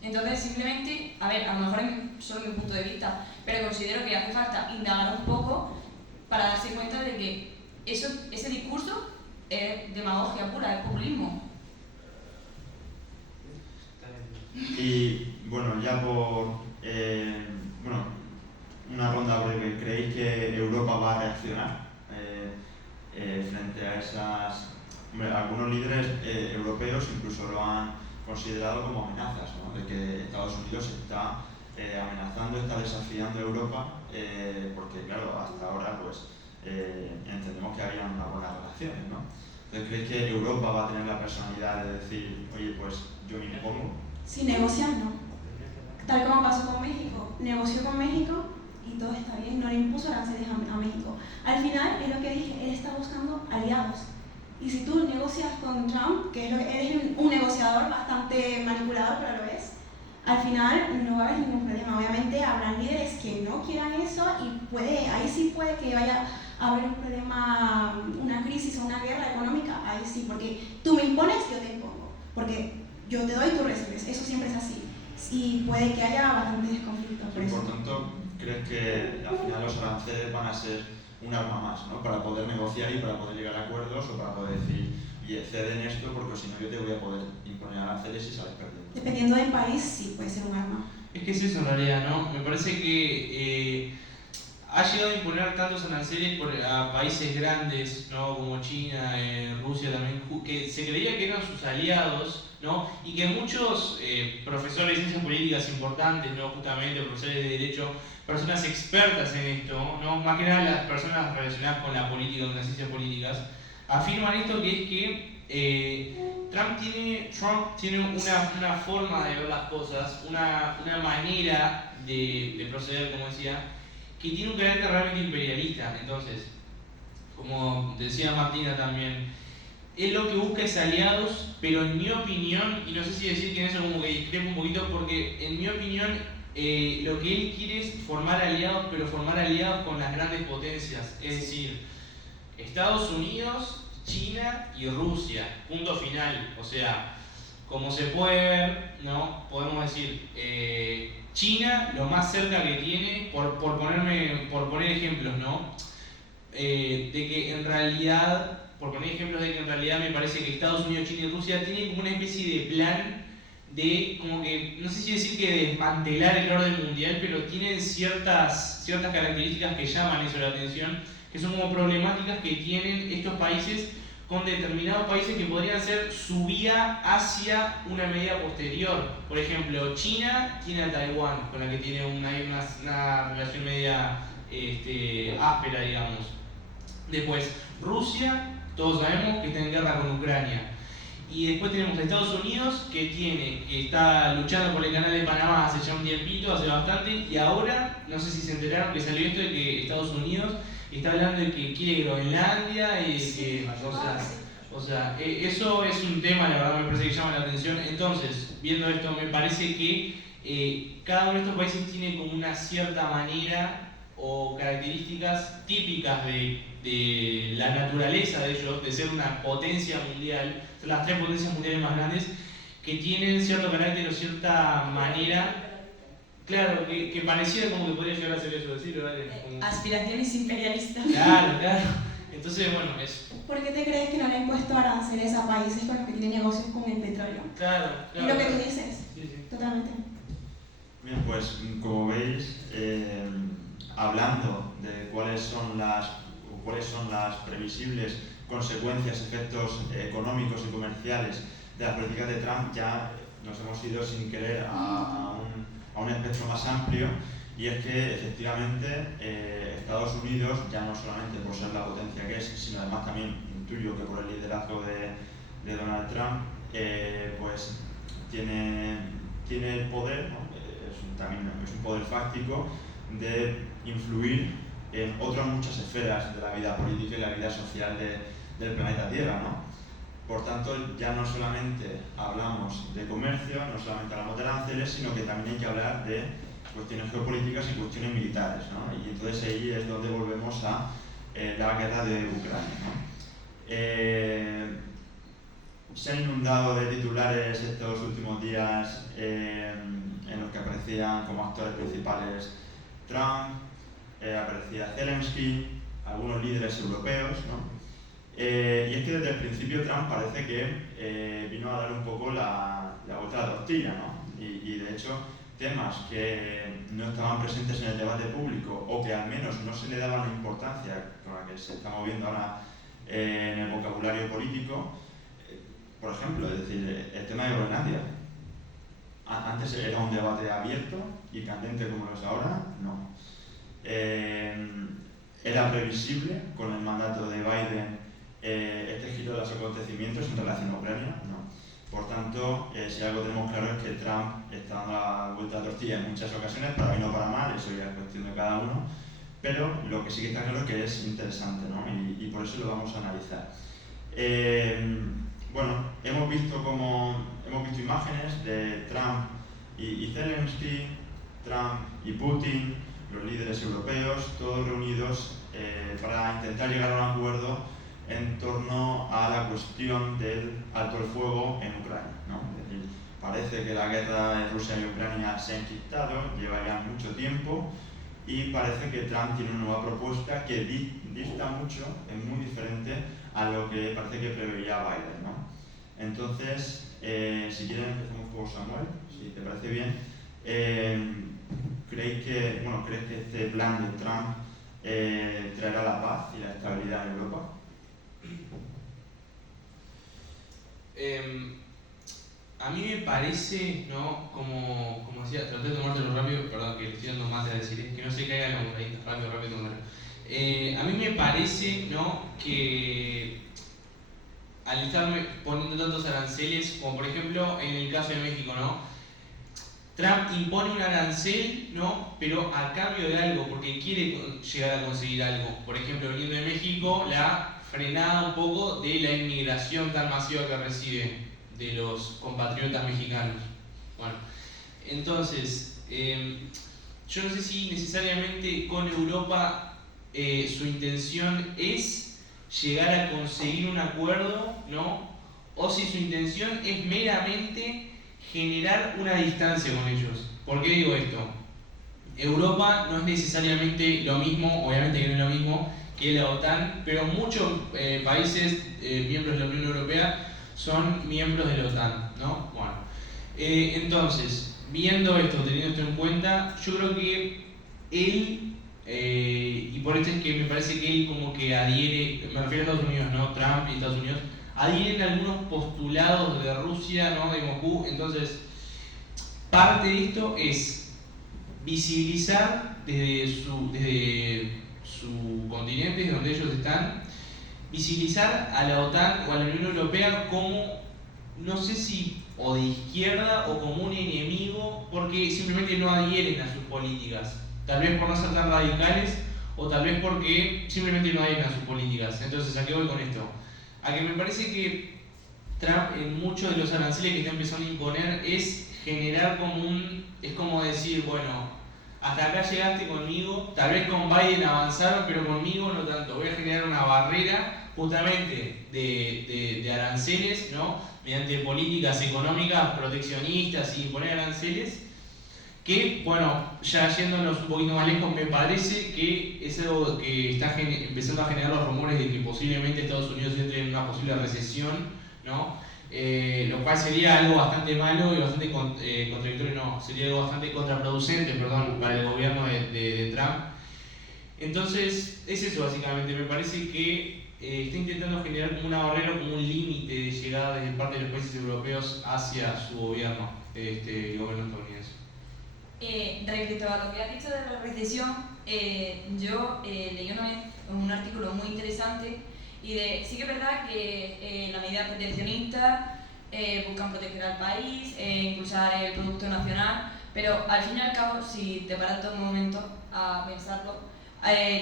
Entonces, simplemente, a lo mejor es solo mi punto de vista, pero considero que hace falta indagar un poco para darse cuenta de que ese discurso es demagogia pura, es populismo. Y bueno, ya por una ronda breve, ¿creéis que Europa va a reaccionar frente a esas... algunos líderes europeos incluso lo han considerado como amenazas, ¿no? De que Estados Unidos está amenazando, está desafiando a Europa, porque claro, hasta ahora pues entendemos que había unas buenas relaciones, ¿no? Entonces, ¿creéis que Europa va a tener la personalidad de decir, oye, pues yo me impongo? Si negocian, no. Tal como pasó con México. Negoció con México y todo está bien, no le impuso aranceles a México. Al final, es lo que dije, él está buscando aliados. Y si tú negocias con Trump, que eres un negociador bastante manipulador, pero lo es, al final no va a haber ningún problema. Obviamente habrá líderes que no quieran eso y ahí sí puede que vaya a haber un problema, una crisis o una guerra económica, ahí sí, porque tú me impones, yo te impongo. Porque yo te doy, tú recibes, eso siempre es así. Y puede que haya bastantes conflictos por eso. Por tanto, ¿crees que al final los aranceles van a ser un arma más, ¿no? Para poder negociar y para poder llegar a acuerdos o para poder decir, oye, cede en esto porque si no yo te voy a poder imponer aranceles y sales perdiendo? Dependiendo del país, sí puede ser un arma. Es que es eso en realidad, ¿no? Me parece que ha llegado a imponer tantos aranceles a países grandes, ¿no? Como China, Rusia también, que se creía que eran sus aliados, ¿no? Y que muchos profesores de ciencias políticas importantes, ¿no? Justamente profesores de derecho, personas expertas en esto, ¿no? Más que nada las personas relacionadas con la política, con las ciencias políticas, afirman esto, que es que Trump tiene una forma de ver las cosas, una manera de proceder, como decía, que tiene un carácter realmente imperialista. Entonces, como decía Martina también, él lo que busca es aliados, pero en mi opinión, y no sé si decir que en eso como que discrepo un poquito, porque en mi opinión lo que él quiere es formar aliados, pero formar aliados con las grandes potencias, es decir, Estados Unidos, China y Rusia, punto final. O sea, como se puede ver, ¿no? Podemos decir, China lo más cerca que tiene, por poner ejemplos, ¿no? De que en realidad, por poner ejemplos de que en realidad me parece que Estados Unidos, China y Rusia tienen como una especie de plan de, como que, no sé si decir que desmantelar el orden mundial, pero tienen ciertas características que llaman eso la atención, que son como problemáticas que tienen estos países con determinados países que podrían ser su vía hacia una medida posterior. Por ejemplo, China tiene a Taiwán, con la que tiene una relación media áspera, digamos. Después, Rusia, todos sabemos que está en guerra con Ucrania. Y después tenemos a Estados Unidos, que está luchando por el canal de Panamá hace ya un tiempito, hace bastante, y ahora, no sé si se enteraron que salió esto de que Estados Unidos y está hablando de que quiere Groenlandia y de que, o sea, eso es un tema, la verdad me parece que llama la atención. Entonces, viendo esto, me parece que cada uno de estos países tiene como una cierta manera o características típicas de la naturaleza de ellos, de ser una potencia mundial, las 3 potencias mundiales más grandes, que tienen cierto carácter o cierta manera, claro, que pareciera como que podría llegar a ser eso, decirlo, ¿vale? Como... Aspiraciones imperialistas. Claro, claro. Entonces, bueno, es... ¿Por qué te crees que no le han puesto aranceles a países con los que tienen negocios con el petróleo? Claro, Es lo que tú dices. Sí. Totalmente. Bien, pues como veis, hablando de cuáles son las previsibles consecuencias, efectos económicos y comerciales de las políticas de Trump, ya nos hemos ido sin querer a un espectro más amplio, y es que efectivamente Estados Unidos, ya no solamente por ser la potencia que es, sino además también intuyo que por el liderazgo de Donald Trump, pues tiene el poder, ¿no? También es un poder fáctico de influir en otras muchas esferas de la vida política y la vida social del planeta Tierra, ¿no? Por tanto, ya no solamente hablamos de comercio, no solamente hablamos de aranceles, sino que también hay que hablar de cuestiones geopolíticas y cuestiones militares, ¿no? Y entonces ahí es donde volvemos a la guerra de Ucrania, ¿no? Se han inundado de titulares estos últimos días en los que aparecían como actores principales Trump, aparecía Zelensky, algunos líderes europeos, ¿no? Y es que desde el principio Trump parece que vino a dar un poco la vuelta a la tortilla, ¿no? Y de hecho, temas que no estaban presentes en el debate público o que al menos no se le daba la importancia con la que se está moviendo ahora en el vocabulario político, por ejemplo, es decir, el tema de Groenlandia. Antes era un debate abierto y candente como lo es ahora, no. Era previsible con el mandato de Biden este giro de los acontecimientos en relación a Ucrania, no. Por tanto, si algo tenemos claro es que Trump está dando la vuelta a la tortilla en muchas ocasiones, para bien o para mal, eso ya es cuestión de cada uno, pero lo que sí que está claro es que es interesante, ¿no? Y por eso lo vamos a analizar. Bueno, hemos visto imágenes de Trump y Zelensky, Trump y Putin, los líderes europeos, todos reunidos para intentar llegar a un acuerdo en torno a la cuestión del alto el fuego en Ucrania, ¿no? Es decir, parece que la guerra de Rusia y Ucrania se ha enquistado, lleva ya mucho tiempo, y parece que Trump tiene una nueva propuesta que dista mucho, es muy diferente a lo que parece que preveía Biden, ¿no? Entonces, si quieren empezamos por Samuel, si te parece bien. ¿Crees que este plan de Trump traerá la paz y la estabilidad en Europa? A mí me parece, ¿no? Como decía, traté de tomártelo rápido, perdón que le estoy dando más a decir, que no se caigan los ahí, rápido, a mí me parece, ¿no? Que al estarme poniendo tantos aranceles, como por ejemplo en el caso de México, ¿no? Trump impone un arancel, ¿no? Pero a cambio de algo, porque quiere llegar a conseguir algo. Por ejemplo, viniendo de México, la frenada un poco de la inmigración tan masiva que recibe de los compatriotas mexicanos. Bueno, entonces, yo no sé si necesariamente con Europa su intención es llegar a conseguir un acuerdo, ¿no? O si su intención es meramente generar una distancia con ellos. ¿Por qué digo esto? Europa no es necesariamente lo mismo, obviamente que no es lo mismo que la OTAN, pero muchos países miembros de la Unión Europea son miembros de la OTAN, ¿no? Bueno, entonces, viendo esto, teniendo esto en cuenta, yo creo que él, y por esto es que me parece que él como que adhiere, me refiero a Estados Unidos, ¿no? Trump y Estados Unidos, adhieren algunos postulados de Rusia, ¿no? De Moscú. Entonces, parte de esto es visibilizar desde su continente, desde donde ellos están, visibilizar a la OTAN o a la Unión Europea como, no sé si o de izquierda o como un enemigo, porque simplemente no adhieren a sus políticas. Tal vez por no ser tan radicales o tal vez porque simplemente no adhieren a sus políticas. Entonces, ¿a qué voy con esto? A que me parece que Trump en muchos de los aranceles que está empezando a imponer es generar es como decir, bueno, hasta acá llegaste conmigo, tal vez con Biden avanzaron, pero conmigo no tanto. Voy a generar una barrera justamente de aranceles, ¿no? Mediante políticas económicas proteccionistas y imponer aranceles, que, bueno, ya yéndonos un poquito más lejos, me parece que es algo que está empezando a generar los rumores de que posiblemente Estados Unidos entre en una posible recesión, ¿no? Lo cual sería algo bastante malo y bastante contradictorio, no, sería algo bastante contraproducente, perdón, para el gobierno de Trump. Entonces, es eso básicamente, me parece que está intentando generar como una barrera, como un límite de llegada desde parte de los países europeos hacia su gobierno, el gobierno estadounidense. Respecto a lo que has dicho de la recesión, yo leí una vez un artículo muy interesante y sí que es verdad que las medidas proteccionistas buscan proteger al país, impulsar el producto nacional, pero al fin y al cabo, si te paras todo un momento a pensarlo,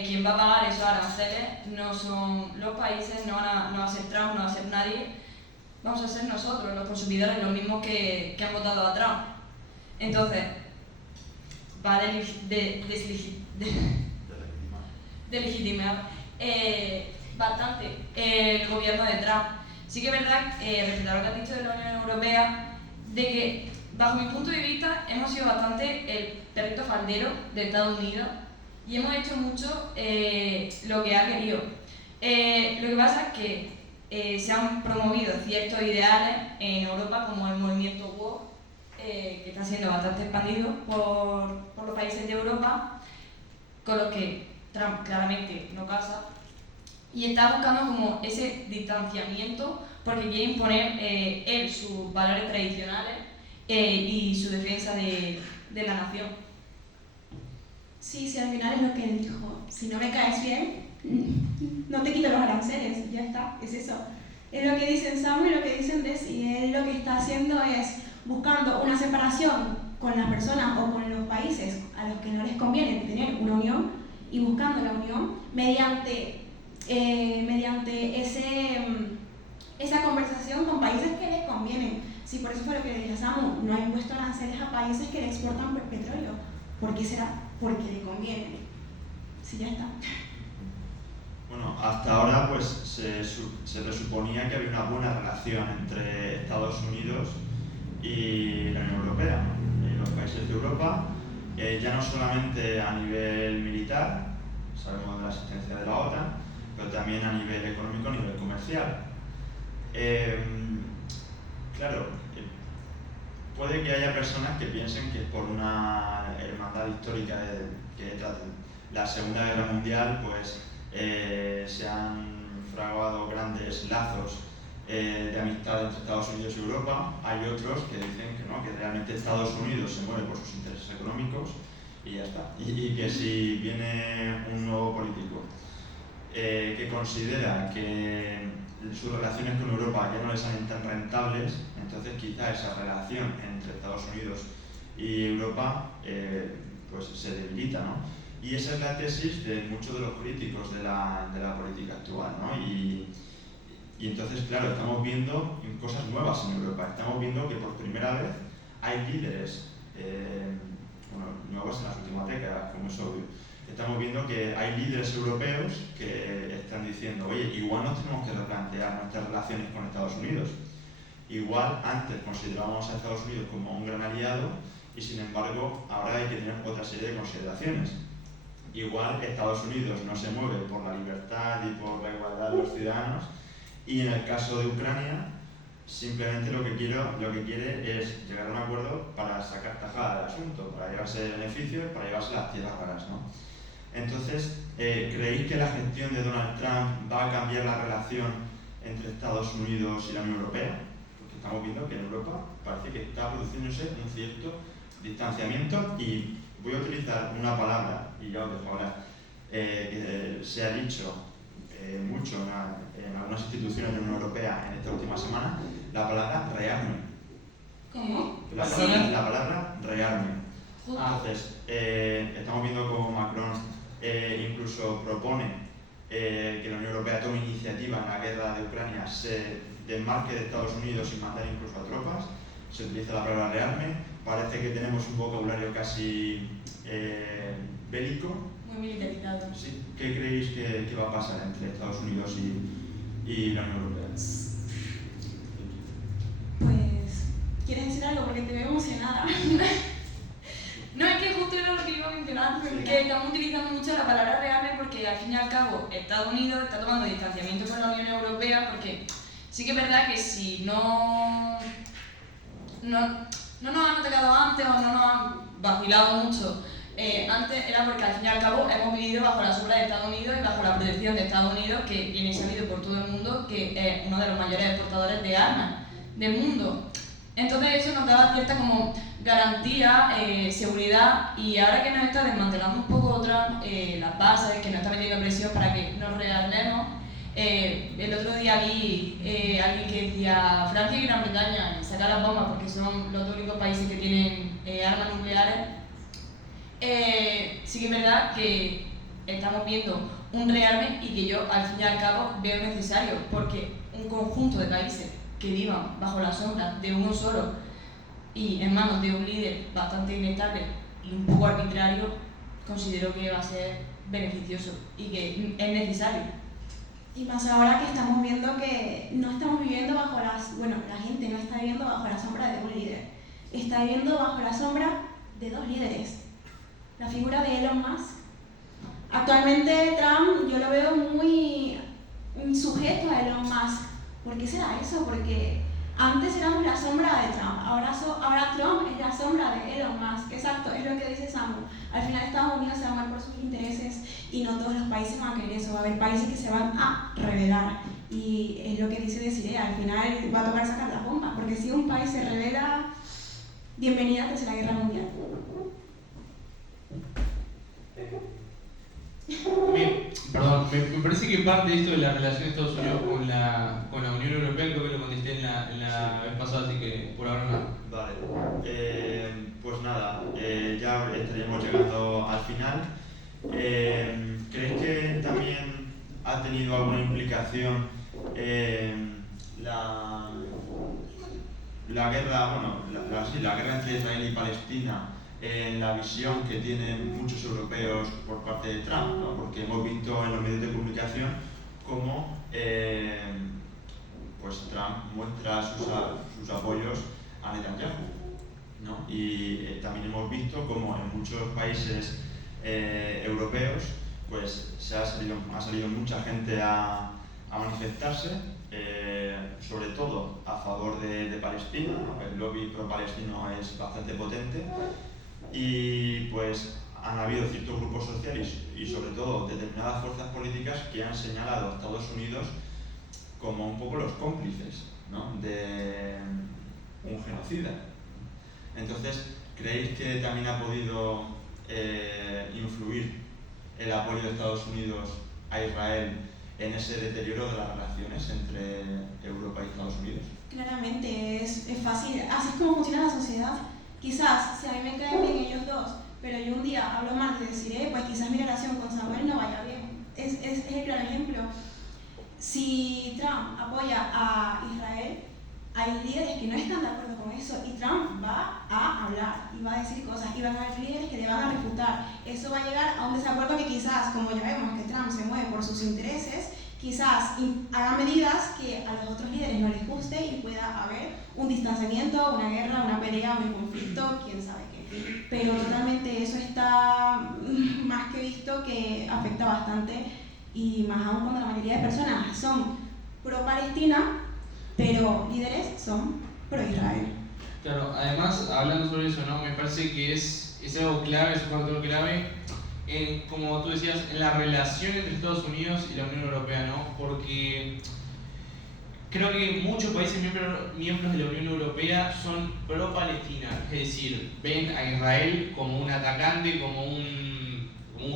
quien va a pagar esos aranceles no son los países, no va a ser Trump, no va a ser nadie, vamos a ser nosotros, los consumidores, los mismos que han votado a Trump. Entonces, va a delegitimar bastante el gobierno de Trump. Sí que es verdad, respecto a lo que has dicho de la Unión Europea, de que, bajo mi punto de vista, hemos sido bastante el perrito faldero de Estados Unidos y hemos hecho mucho lo que ha querido. Lo que pasa es que se han promovido ciertos ideales en Europa, como el movimiento woke, que está siendo bastante expandido por los países de Europa, con los que Trump claramente no casa, y está buscando como ese distanciamiento porque quiere imponer él sus valores tradicionales y su defensa de la nación. Sí, al final es lo que él dijo, si no me caes bien, no te quito los aranceles, ya está, es eso. Es lo que dicen Samu y lo que dicen Des, y él lo que está haciendo es buscando una separación con las personas o con los países a los que no les conviene tener una unión y buscando la unión mediante esa conversación con países que les convienen. Sí, por eso fue lo que le dije a Samu, no ha impuesto aranceles a países que le exportan petróleo. ¿Por qué será? Porque le conviene. Sí, ya está. Bueno, hasta ahora pues se presuponía que había una buena relación entre Estados Unidos y la Unión Europea, ¿no? Y los países de Europa, ya no solamente a nivel militar, sabemos de la existencia de la OTAN, pero también a nivel económico, a nivel comercial. Claro, puede que haya personas que piensen que por una hermandad histórica que tras la Segunda Guerra Mundial pues se han fraguado grandes lazos de amistad entre Estados Unidos y Europa. Hay otros que dicen que no, que realmente Estados Unidos se mueve por sus intereses económicos y ya está. Y que si viene un nuevo político que considera que sus relaciones con Europa ya no les salen tan rentables, entonces quizá esa relación entre Estados Unidos y Europa pues se debilita, ¿no? Y esa es la tesis de muchos de los críticos de la política actual, ¿no? Y entonces, claro, estamos viendo cosas nuevas en Europa. Estamos viendo que por primera vez hay líderes nuevos en las últimas décadas, como es obvio. Estamos viendo que hay líderes europeos que están diciendo, oye, igual nos tenemos que replantear nuestras relaciones con Estados Unidos. Igual antes considerábamos a Estados Unidos como un gran aliado y sin embargo ahora hay que tener otra serie de consideraciones. Igual Estados Unidos no se mueve por la libertad y por la igualdad de los ciudadanos y en el caso de Ucrania simplemente lo que quiere es llegar a un acuerdo para sacar tajada del asunto, para llevarse beneficios, para llevarse las tierras raras, ¿no? Entonces, ¿creéis que la gestión de Donald Trump va a cambiar la relación entre Estados Unidos y la Unión Europea? Porque estamos viendo que en Europa parece que está produciéndose un cierto distanciamiento y voy a utilizar una palabra, y ya os dejo hablar, que se ha dicho mucho en algunas instituciones de la Unión Europea en esta última semana, la palabra rearming. ¿Cómo? La palabra rearming. Entonces, estamos viendo cómo Macron incluso propone que la Unión Europea tome iniciativa en la guerra de Ucrania, se desmarque de Estados Unidos y mandar incluso a tropas, se utiliza la palabra rearme, parece que tenemos un vocabulario casi bélico. Muy militarizado. Sí. ¿Qué creéis que va a pasar entre Estados Unidos y la Unión Europea? Pues, ¿quieres decir algo? Porque te veo emocionada. No, es que justo era lo que iba a mencionar, Sí, que estamos utilizando mucho la palabra rearme porque al fin y al cabo Estados Unidos está tomando distanciamiento con la Unión Europea, porque sí que es verdad que si no nos han atacado antes o no nos han vacilado mucho antes, era porque al fin y al cabo hemos vivido bajo la sombra de Estados Unidos y bajo la protección de Estados Unidos, que viene sabido por todo el mundo que es uno de los mayores exportadores de armas del mundo. Entonces eso nos daba cierta como garantía, seguridad, y ahora que nos está desmantelando un poco Trump las bases, que nos está metiendo presión para que nos rearmemos, el otro día vi alguien que decía Francia y Gran Bretaña sacar las bombas porque son los dos únicos países que tienen armas nucleares. Sí que es verdad que estamos viendo un rearme y que yo al fin y al cabo veo necesario, porque un conjunto de países que vivan bajo la sombra de uno solo y en manos de un líder bastante inestable y un poco arbitrario, considero que va a ser beneficioso y que es necesario. Y más ahora que estamos viendo que no estamos viviendo bajo la gente no está viviendo bajo la sombra de un líder, está viviendo bajo la sombra de dos líderes. La figura de Elon Musk. Actualmente Trump yo lo veo muy sujeto a Elon Musk. ¿Por qué será eso? Porque antes éramos la sombra de Trump, ahora Trump es la sombra de Elon Musk. Exacto, es lo que dice Samu. Al final Estados Unidos se va a amar por sus intereses y no todos los países van a querer eso. Va a haber países que se van a rebelar. Y es lo que dice Desiree, al final va a tocar sacar las bombas, porque si un país se rebela, bienvenida a la Tercera Guerra Mundial. Me parece que parte de esto de la relación de Estados Unidos con la Unión Europea, creo que lo contesté en la vez pasada, así que por ahora no. Vale, pues nada, ya estaríamos llegando al final. ¿Crees que también ha tenido alguna implicación la guerra, la guerra entre Israel y Palestina en la visión que tienen muchos europeos por parte de Trump, ¿no? Porque hemos visto en los medios de comunicación cómo pues Trump muestra sus apoyos a Netanyahu, ¿no? Y también hemos visto cómo en muchos países europeos pues ha salido mucha gente a manifestarse, sobre todo a favor de Palestina, ¿no? El lobby pro-palestino es bastante potente. Y pues han habido ciertos grupos sociales y sobre todo determinadas fuerzas políticas que han señalado a Estados Unidos como un poco los cómplices, ¿no? De un genocida. Entonces, ¿creéis que también ha podido influir el apoyo de Estados Unidos a Israel en ese deterioro de las relaciones entre Europa y Estados Unidos? Claramente, es fácil, así es como funciona la sociedad. Quizás, si a mí me caen bien ellos dos, pero yo un día hablo mal de Desiree, pues quizás mi relación con Samuel no vaya bien. Es el claro ejemplo. Si Trump apoya a Israel, hay líderes que no están de acuerdo con eso y Trump va a hablar y va a decir cosas y van a haber líderes que le van a refutar. Eso va a llegar a un desacuerdo que quizás, como ya vemos que Trump se mueve por sus intereses, quizás haga medidas que a los otros líderes no les guste y pueda haber un distanciamiento, una guerra, una pelea, un conflicto, quién sabe qué. Pero totalmente eso está más que visto que afecta bastante y más aún cuando la mayoría de personas son pro-Palestina, pero líderes son pro-Israel. Claro, además, hablando sobre eso, ¿no? Me parece que es algo clave, es un factor clave, como tú decías, en la relación entre Estados Unidos y la Unión Europea, ¿no? Porque creo que muchos países miembros de la Unión Europea son pro-Palestina, es decir, ven a Israel como un atacante, como un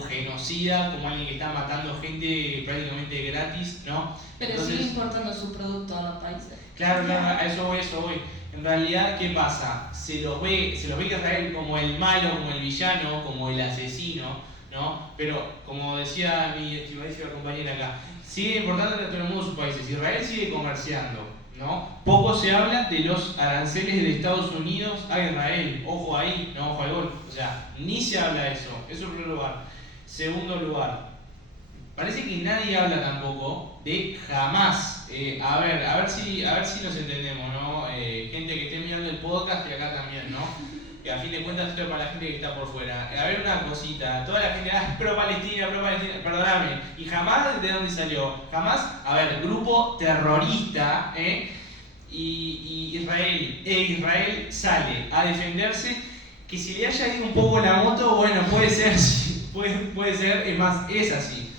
genocida, como alguien que está matando gente prácticamente gratis, ¿no? Pero entonces, sigue importando sus productos a los países. Claro, a eso voy. En realidad, ¿qué pasa? Se los ve a Israel como el malo, como el villano, como el asesino, ¿no? Pero, como decía mi estimadísima compañera acá, sigue importando en todo el mundo sus países. Israel sigue comerciando, ¿no? Poco se habla de los aranceles de Estados Unidos a Israel. Ojo ahí, no ojo al gol. O sea, ni se habla de eso. Eso en primer lugar. Segundo lugar, parece que nadie habla tampoco de Hamás. A ver si nos entendemos, ¿no? Gente que esté mirando el podcast y acá también, ¿no? Que a fin de cuentas esto es para la gente que está por fuera. A ver una cosita, toda la gente, pro-Palestina, perdóname. ¿Y Hamás de dónde salió? Hamás, a ver, grupo terrorista, y Israel sale a defenderse, que si le haya ido un poco la moto, bueno, puede ser, es más, es así.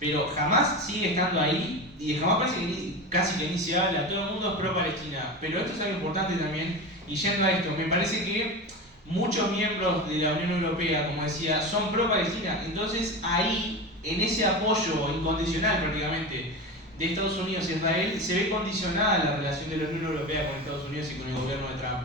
Pero Hamás sigue estando ahí, y de Hamás parece que casi que ni se habla, todo el mundo es pro-Palestina. Pero esto es algo importante también, y yendo a esto, me parece que muchos miembros de la Unión Europea, como decía, son pro-Palestina. Entonces ahí, en ese apoyo incondicional prácticamente de Estados Unidos y Israel, se ve condicionada la relación de la Unión Europea con Estados Unidos y con el gobierno de Trump.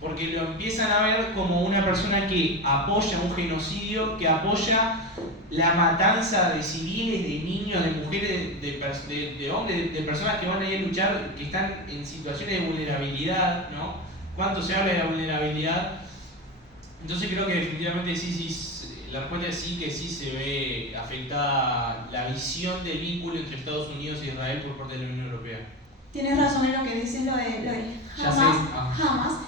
Porque lo empiezan a ver como una persona que apoya un genocidio, que apoya la matanza de civiles, de niños, de mujeres, de hombres, de personas que van a ir a luchar, que están en situaciones de vulnerabilidad, ¿no? ¿Cuánto se habla de la vulnerabilidad? Entonces creo que definitivamente sí, la respuesta es sí, que sí se ve afectada la visión del vínculo entre Estados Unidos e Israel por parte de la Unión Europea. Tienes razón en lo que dices, lo de Hamás.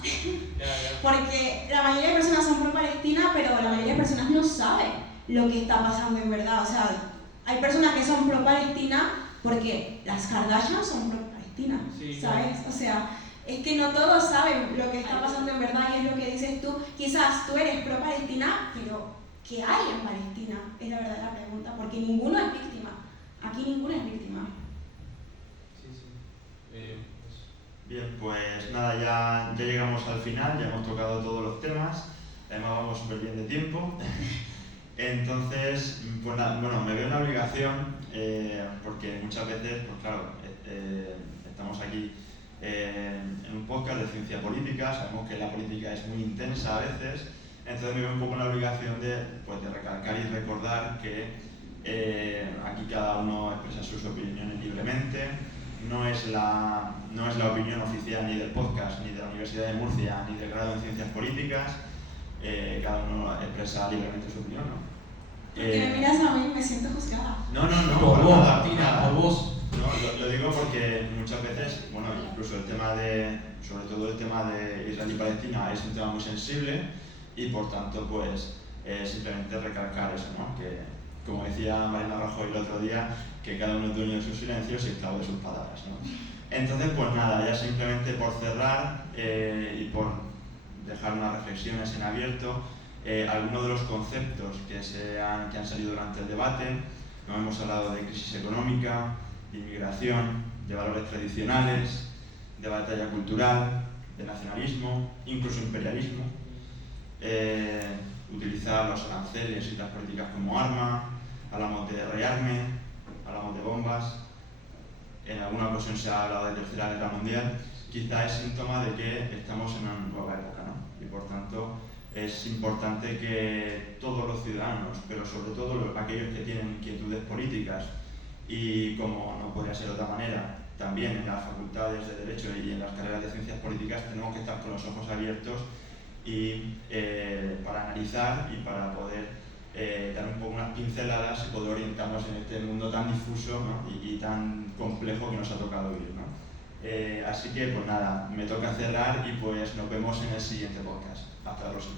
Porque la mayoría de personas son pro Palestina, pero la mayoría de personas no saben lo que está pasando en verdad. O sea, hay personas que son pro Palestina porque las Kardashian son pro Palestina, sí, ¿sabes? Claro. O sea, es que no todos saben lo que está pasando en verdad, y es lo que dices tú. Quizás tú eres pro Palestina, pero ¿qué hay en Palestina? Es la verdadera pregunta, porque ninguno es víctima. Aquí ninguno es víctima. Bien, pues nada, ya llegamos al final, ya hemos tocado todos los temas, además vamos súper bien de tiempo. Entonces, pues nada, bueno, me veo una obligación, porque muchas veces, pues claro, estamos aquí en un podcast de ciencia política, sabemos que la política es muy intensa a veces, entonces me veo un poco en la obligación de recalcar y recordar que aquí cada uno expresa sus opiniones libremente. No es la opinión oficial ni del podcast, ni de la Universidad de Murcia, ni del grado en Ciencias Políticas. Cada uno expresa libremente su opinión, ¿no? Porque me miras a mí y me siento juzgada. No, por vos, nada, Martina, por vos. No, lo digo porque muchas veces, bueno, incluso sobre todo el tema de Israel y Palestina es un tema muy sensible, y por tanto, pues, simplemente recalcar eso, ¿no? Que, como decía Mariano Rajoy el otro día, que cada uno es dueño de sus silencios y esclavo de sus palabras, ¿no? Entonces, pues nada, ya simplemente por cerrar y por dejar unas reflexiones en abierto, algunos de los conceptos que han salido durante el debate. No hemos hablado de crisis económica, de inmigración, de valores tradicionales, de batalla cultural, de nacionalismo, incluso imperialismo, utilizar los aranceles y las políticas como arma. Hablamos de rearme, hablamos de bombas, en alguna ocasión se ha hablado de Tercera Guerra Mundial. Quizá es síntoma de que estamos en una nueva época, ¿no? Y por tanto es importante que todos los ciudadanos, pero sobre todo aquellos que tienen inquietudes políticas, y como no podría ser de otra manera, también en las facultades de Derecho y en las carreras de Ciencias Políticas, tenemos que estar con los ojos abiertos y para analizar y para poder dar un poco unas pinceladas y poder orientarnos en este mundo tan difuso, ¿no? y tan complejo que nos ha tocado vivir, ¿no? Así que pues nada, me toca cerrar y pues nos vemos en el siguiente podcast. Hasta la próxima.